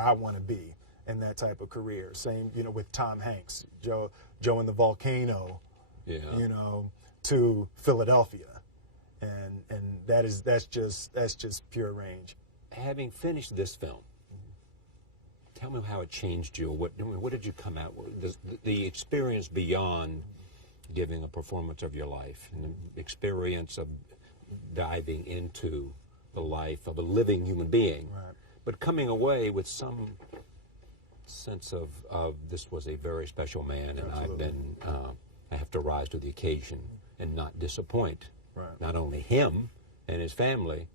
I want to be in that type of career. Same, you know, with Tom Hanks, Joe and the Volcano, Yeah. you know, to Philadelphia, and that's just pure range. Having finished this film, tell me how it changed you. What did you come out with? The experience beyond giving a performance of your life, and the experience of diving into the life of a living human being, Right. but coming away with some sense of this was a very special man, and Absolutely. I have to rise to the occasion and not disappoint Right. not only him and his family,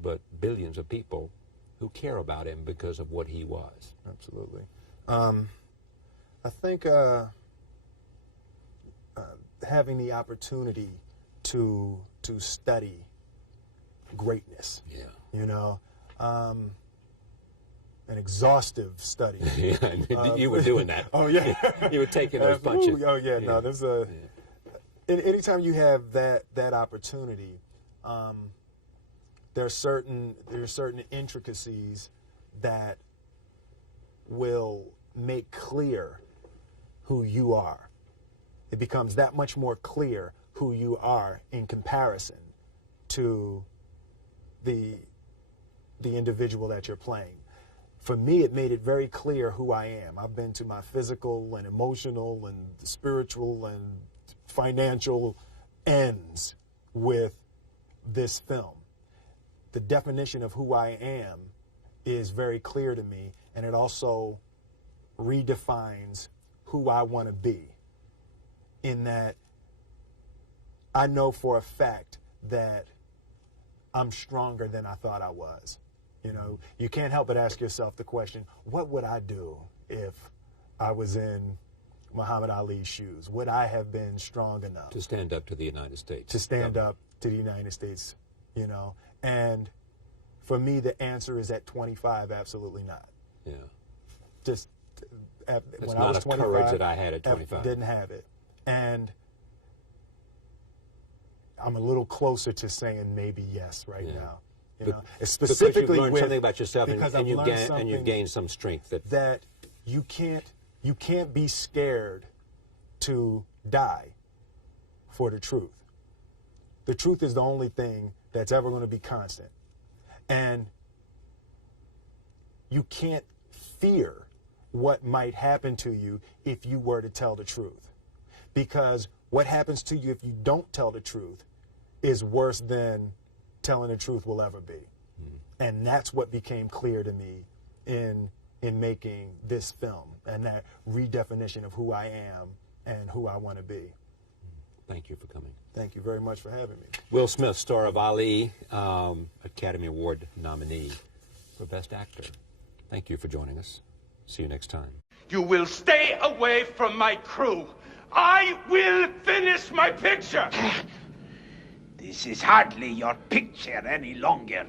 but billions of people who care about him because of what he was. Absolutely. I think having the opportunity to study greatness, Yeah. you know, an exhaustive study. Yeah, you were doing that. Oh yeah, You were taking those punches. Oh yeah, no, there's a. Anytime you have that opportunity, there's certain intricacies that will make clear who you are. It becomes that much more clear who you are in comparison to the individual that you're playing. For me, it made it very clear who I am. I've been to my physical and emotional and spiritual and financial ends with this film. The definition of who I am is very clear to me, and it also redefines who I want to be, in that I know for a fact that I'm stronger than I thought I was. You know, you can't help but ask yourself the question, what would I do if I was in Muhammad Ali's shoes? Would I have been strong enough To stand up to the United States. to stand up to the United States, you know? And for me, the answer is at 25, absolutely not. Yeah. Just That's when I not was a 25, courage that I had at 25. Didn't have it. And I'm a little closer to saying maybe yes right now. You know, it's Because specifically you've learned with, something about yourself, because and I've you've learned and you've something gained some strength that you can't be scared to die for the truth. The truth is the only thing that's ever going to be constant. And you can't fear what might happen to you if you were to tell the truth. Because what happens to you if you don't tell the truth is worse than telling the truth will ever be. And that's what became clear to me in making this film, and that redefinition of who I am and who I want to be. Thank you for coming. Thank you very much for having me. Will Smith, star of Ali, Academy Award nominee for Best Actor. Thank you for joining us. See you next time. You will stay away from my crew. I will finish my picture. This is hardly your picture any longer.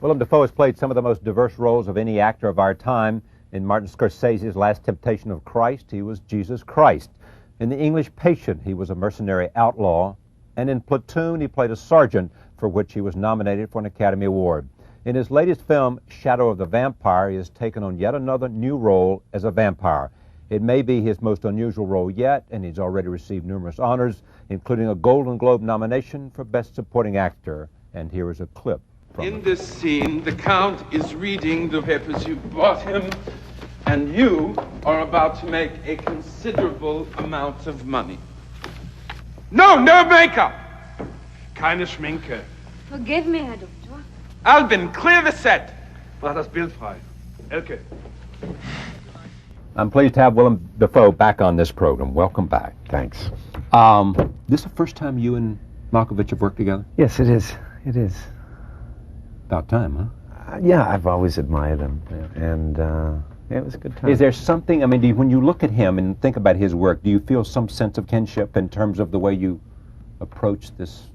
Willem Dafoe has played some of the most diverse roles of any actor of our time. In Martin Scorsese's Last Temptation of Christ, he was Jesus Christ. In The English Patient, he was a mercenary outlaw. And in Platoon, he played a sergeant, for which he was nominated for an Academy Award. In his latest film, Shadow of the Vampire, he has taken on yet another new role as a vampire. It may be his most unusual role yet, and he's already received numerous honors, including a Golden Globe nomination for Best Supporting Actor. And here is a clip from In this scene, the Count is reading the papers you brought him, and you are about to make a considerable amount of money. No makeup! Keine Schminke. Forgive me, Herr Doktor. Albin, clear the set. Mach das Bild frei. Elke. I'm pleased to have Willem Dafoe back on this program. Welcome back. Thanks. This is the first time you and Malkovich have worked together? Yes, it is. It is. About time, huh? Yeah, I've always admired him, and yeah, it was a good time. Is there something, I mean, when you look at him and think about his work, do you feel some sense of kinship in terms of the way you approach this?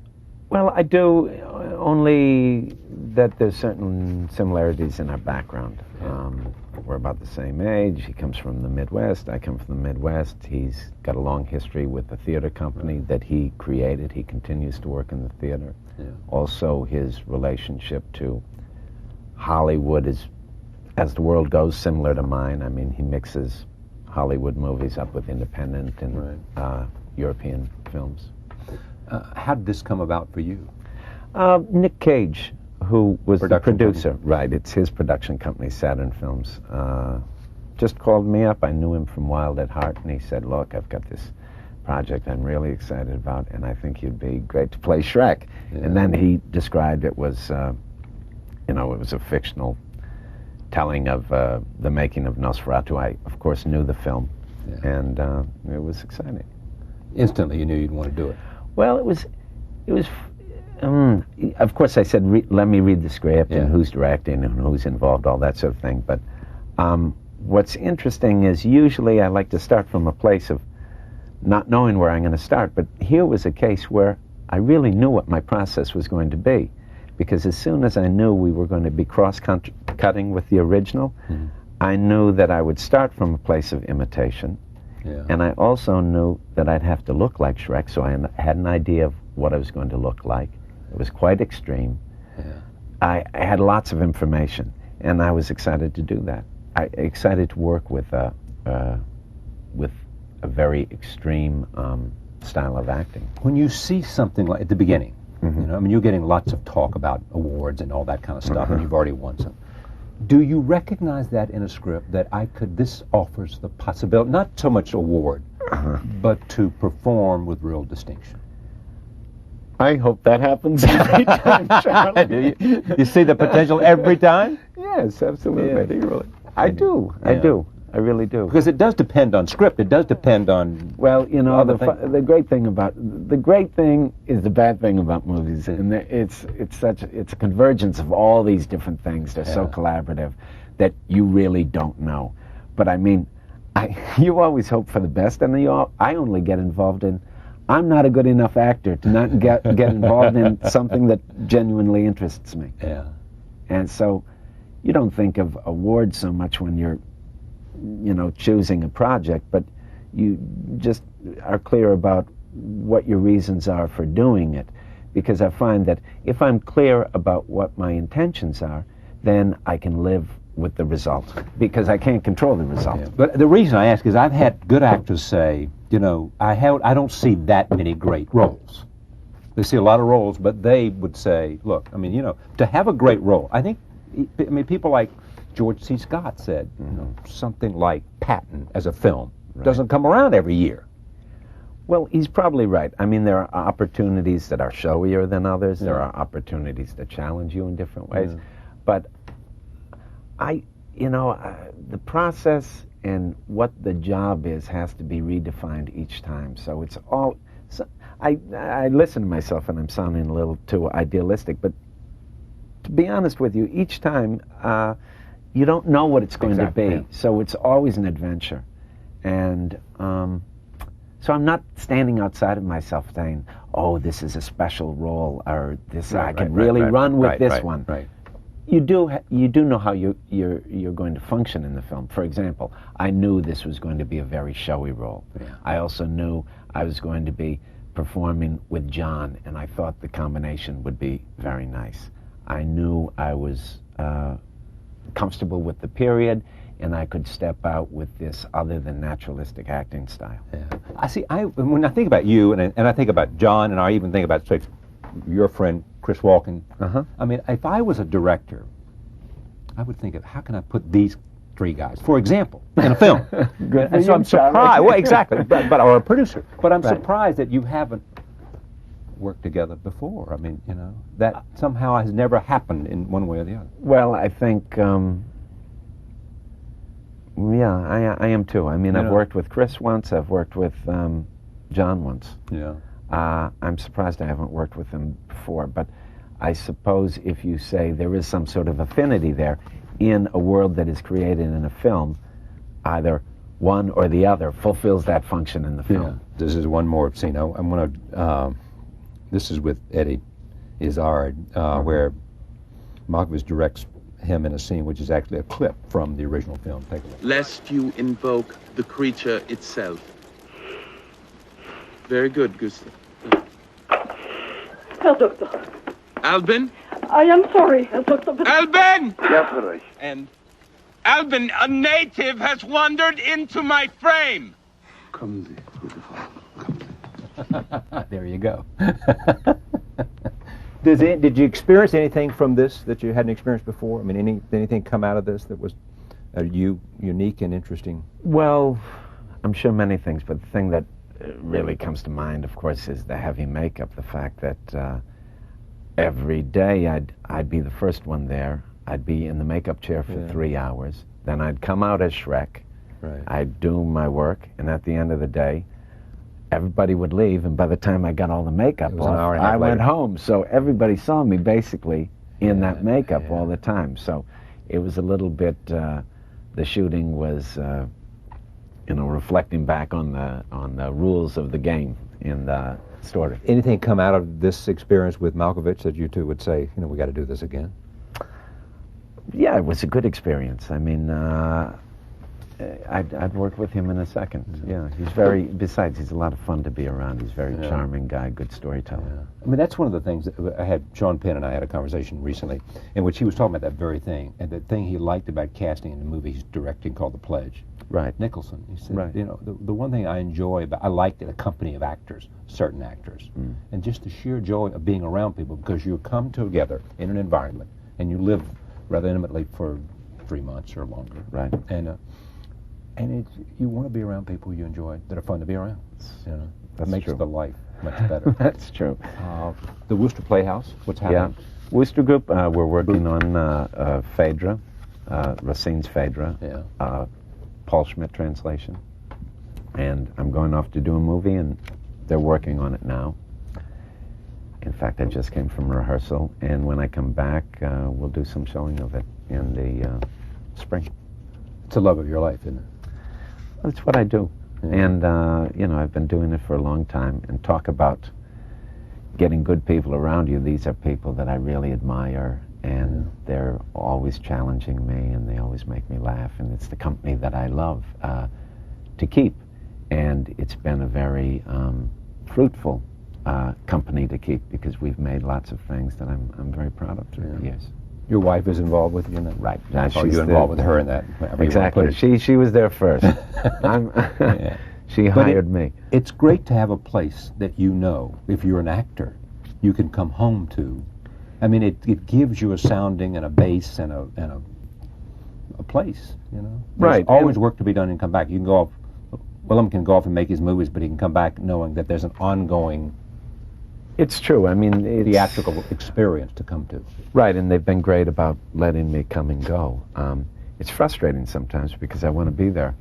Well, I do, only that there's certain similarities in our background. We're about the same age. He comes from the Midwest. I come from the Midwest. He's got a long history with the theater company that he created. He continues to work in the theater. Yeah. Also, his relationship to Hollywood is, as the world goes, similar to mine. I mean, he mixes Hollywood movies up with independent and European films. How did this come about for you? Nick Cage, who was the Production producer. company. Right, it's his production company, Saturn Films. Just called me up. I knew him from Wild at Heart, and he said, look, I've got this project I'm really excited about, and I think you'd be great to play Shrek. Yeah. And then he described it was, it was a fictional telling of the making of Nosferatu. I, of course, knew the film, and it was exciting. Instantly, you knew you'd want to do it. Well, it was. Of course, I said, let me read the script and who's directing and who's involved, all that sort of thing. But what's interesting is usually I like to start from a place of not knowing where I'm going to start. But here was a case where I really knew what my process was going to be. Because as soon as I knew we were going to be cross-cutting with the original, I knew that I would start from a place of imitation. Yeah. And I also knew that I'd have to look like Shrek, so I had an idea of what I was going to look like. It was quite extreme. Yeah. I had lots of information, and I was excited to do that. Excited to work with a very extreme style of acting. When you see something like at the beginning, you're getting lots of talk about awards and all that kind of stuff, and you've already won some. Do you recognize that in a script that this offers the possibility, not so much award, but to perform with real distinction? I hope that happens every time, Charlie. Do you see the potential every time? Yes, absolutely. Yeah. I do. I do. I really do. Because it does depend on script. It does depend on. Well, the great thing is the bad thing about movies, and it's a convergence of all these different things. They're so collaborative that you really don't know. But I mean, you always hope for the best, and I only get involved in. I'm not a good enough actor to not get involved in something that genuinely interests me. Yeah. And so, you don't think of awards so much when you're choosing a project, but you just are clear about what your reasons are for doing it. Because I find that if I'm clear about what my intentions are, then I can live with the result, because I can't control the result. Yeah. But the reason I ask is I've had good actors say, I don't see that many great roles. They see a lot of roles, but they would say, look, to have a great role, I think, people like George C. Scott said, something like Patton as a film doesn't come around every year. Well, he's probably right. I mean, there are opportunities that are showier than others. There are opportunities that challenge you in different ways. But the process and what the job is has to be redefined each time. So it's all. So I listen to myself, and I'm sounding a little too idealistic. But to be honest with you, each time. You don't know what it's going to be, so it's always an adventure. And so I'm not standing outside of myself saying, oh, this is a special role, or this I can really run with this one. Right. You do know how you're going to function in the film. For example, I knew this was going to be a very showy role. Yeah. I also knew I was going to be performing with John, and I thought the combination would be very nice. I knew I was comfortable with the period, and I could step out with this other than naturalistic acting style. Yeah. When I think about you, and I think about John, and I even think about, say, your friend Chris Walken, if I was a director, I would think of how can I put these three guys, for example, in a film. And so I'm surprised. Well, exactly, but or a producer. But I'm surprised that you haven't worked together before. That somehow has never happened in one way or the other. Well, I think, I am too. I've worked with Chris once, I've worked with John once. Yeah. I'm surprised I haven't worked with him before, but I suppose if you say there is some sort of affinity there in a world that is created in a film, either one or the other fulfills that function in the film. Yeah. This is one more scene. I'm going to... This is with Eddie Izzard, where Malkovich directs him in a scene which is actually a clip from the original film. Take a look. Lest you invoke the creature itself. Very good, Gustav. Herr Doktor, Albin? I am sorry, Herr Doktor. Albin! Ja, Friedrich. And Albin, a native has wandered into my frame. Kommen Sie, gute Frau. Kommen Sie. There you go. Did you experience anything from this that you hadn't experienced before? I mean, anything come out of this that was unique and interesting? Well, I'm sure many things, but the thing that really comes to mind, of course, is the heavy makeup. The fact that every day I'd be the first one there. I'd be in the makeup chair for 3 hours. Then I'd come out as Shrek. Right. I'd do my work, and at the end of the day, everybody would leave, and by the time I got all the makeup off, I went home. So everybody saw me basically in that makeup all the time. So it was a little bit, the shooting was, reflecting back on the rules of the game in the story. Anything come out of this experience with Malkovich that you two would say, we got to do this again? Yeah, it was a good experience. I mean, I'd work with him in a second. Yeah, besides, he's a lot of fun to be around. He's a very charming guy, good storyteller. Yeah. I mean, that's one of the things that Sean Penn and I had a conversation recently in which he was talking about that very thing, and the thing he liked about casting in the movie he's directing called The Pledge. Right. Nicholson. He said, the one thing I enjoy I liked a company of actors, certain actors, and just the sheer joy of being around people because you come together in an environment and you live rather intimately for 3 months or longer. Right. And you want to be around people you enjoy that are fun to be around. That makes true. the life much better. That's true. The Worcester Playhouse, what's happening? Yeah. Worcester Group, we're working on Phaedra, Racine's Phaedra, Paul Schmidt translation. And I'm going off to do a movie, and they're working on it now. In fact, I just came from rehearsal, and when I come back, we'll do some showing of it in the spring. It's the love of your life, isn't it? That's what I do. Yeah. And, I've been doing it for a long time. And talk about getting good people around you. These are people that I really admire, and they're always challenging me, and they always make me laugh. And it's the company that I love to keep. And it's been a very fruitful company to keep because we've made lots of things that I'm very proud of through the years. Your wife is involved with you in that? Right. Are you involved with her in that? Exactly. She was there first. She hired me. It's great to have a place that if you're an actor, you can come home to. I mean, it gives you a sounding and a base and a place, There's right. always work to be done and come back. You can go off, Willem can go off and make his movies, but he can come back knowing that there's an ongoing It's true. I mean, theatrical experience to come to. Right, and they've been great about letting me come and go. It's frustrating sometimes because I want to be there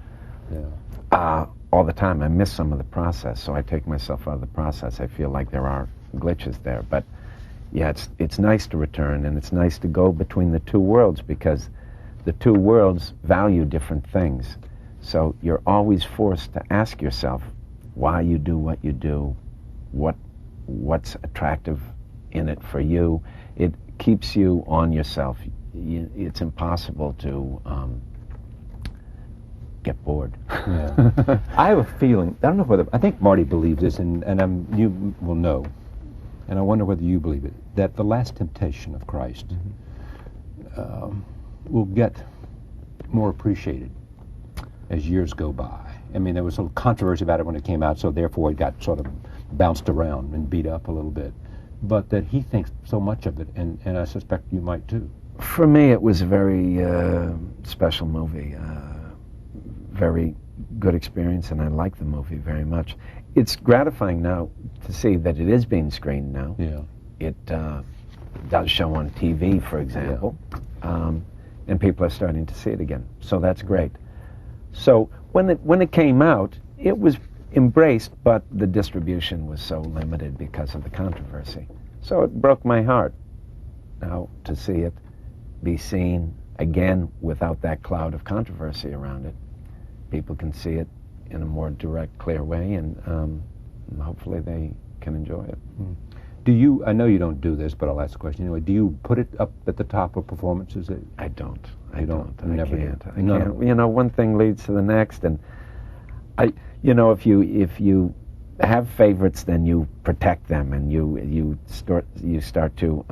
all the time. I miss some of the process, so I take myself out of the process. I feel like there are glitches there. But yeah, it's nice to return, and it's nice to go between the two worlds because the two worlds value different things. So you're always forced to ask yourself why you do what you do, what's attractive in it for you. It keeps you on yourself. It's impossible to get bored. Yeah. I have a feeling, I don't know whether, I think Marty believes this, and you will know, and I wonder whether you believe it, that the last temptation of Christ will get more appreciated as years go by. I mean, there was some controversy about it when it came out, so therefore it got sort of bounced around and beat up a little bit. But that he thinks so much of it, and I suspect you might too. For me, it was a very special movie, very good experience, and I like the movie very much. It's gratifying now to see that it is being screened now. Yeah. It does show on TV, for example, and people are starting to see it again. So that's great. So when it came out, it was embraced, but the distribution was so limited because of the controversy. So it broke my heart now to see it be seen again without that cloud of controversy around it. People can see it in a more direct, clear way, and hopefully they can enjoy it. Do you, I know you don't do this, but I'll ask the question anyway, do you put it up at the top of performances? I don't. I don't. I Never can't. do. I can't. You know, one thing leads to the next, and you know, if you have favorites, then you protect them, and you start to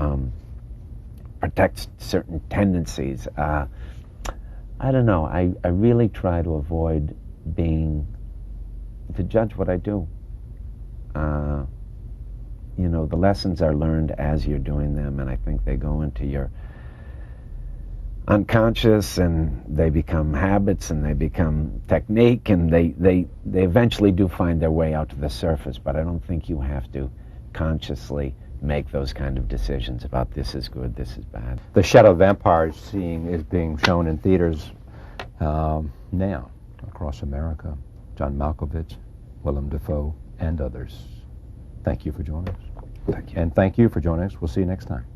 protect certain tendencies. I don't know. I really try to avoid to judge what I do. You know, the lessons are learned as you're doing them, and I think they go into your unconscious, and they become habits, and they become technique, and they eventually do find their way out to the surface, but I don't think you have to consciously make those kind of decisions about this is good, this is bad. The Shadow of Vampires is being shown in theaters now across America. John Malkovich, Willem Dafoe, and others. Thank you for joining us. Thank you. And thank you for joining us. We'll see you next time.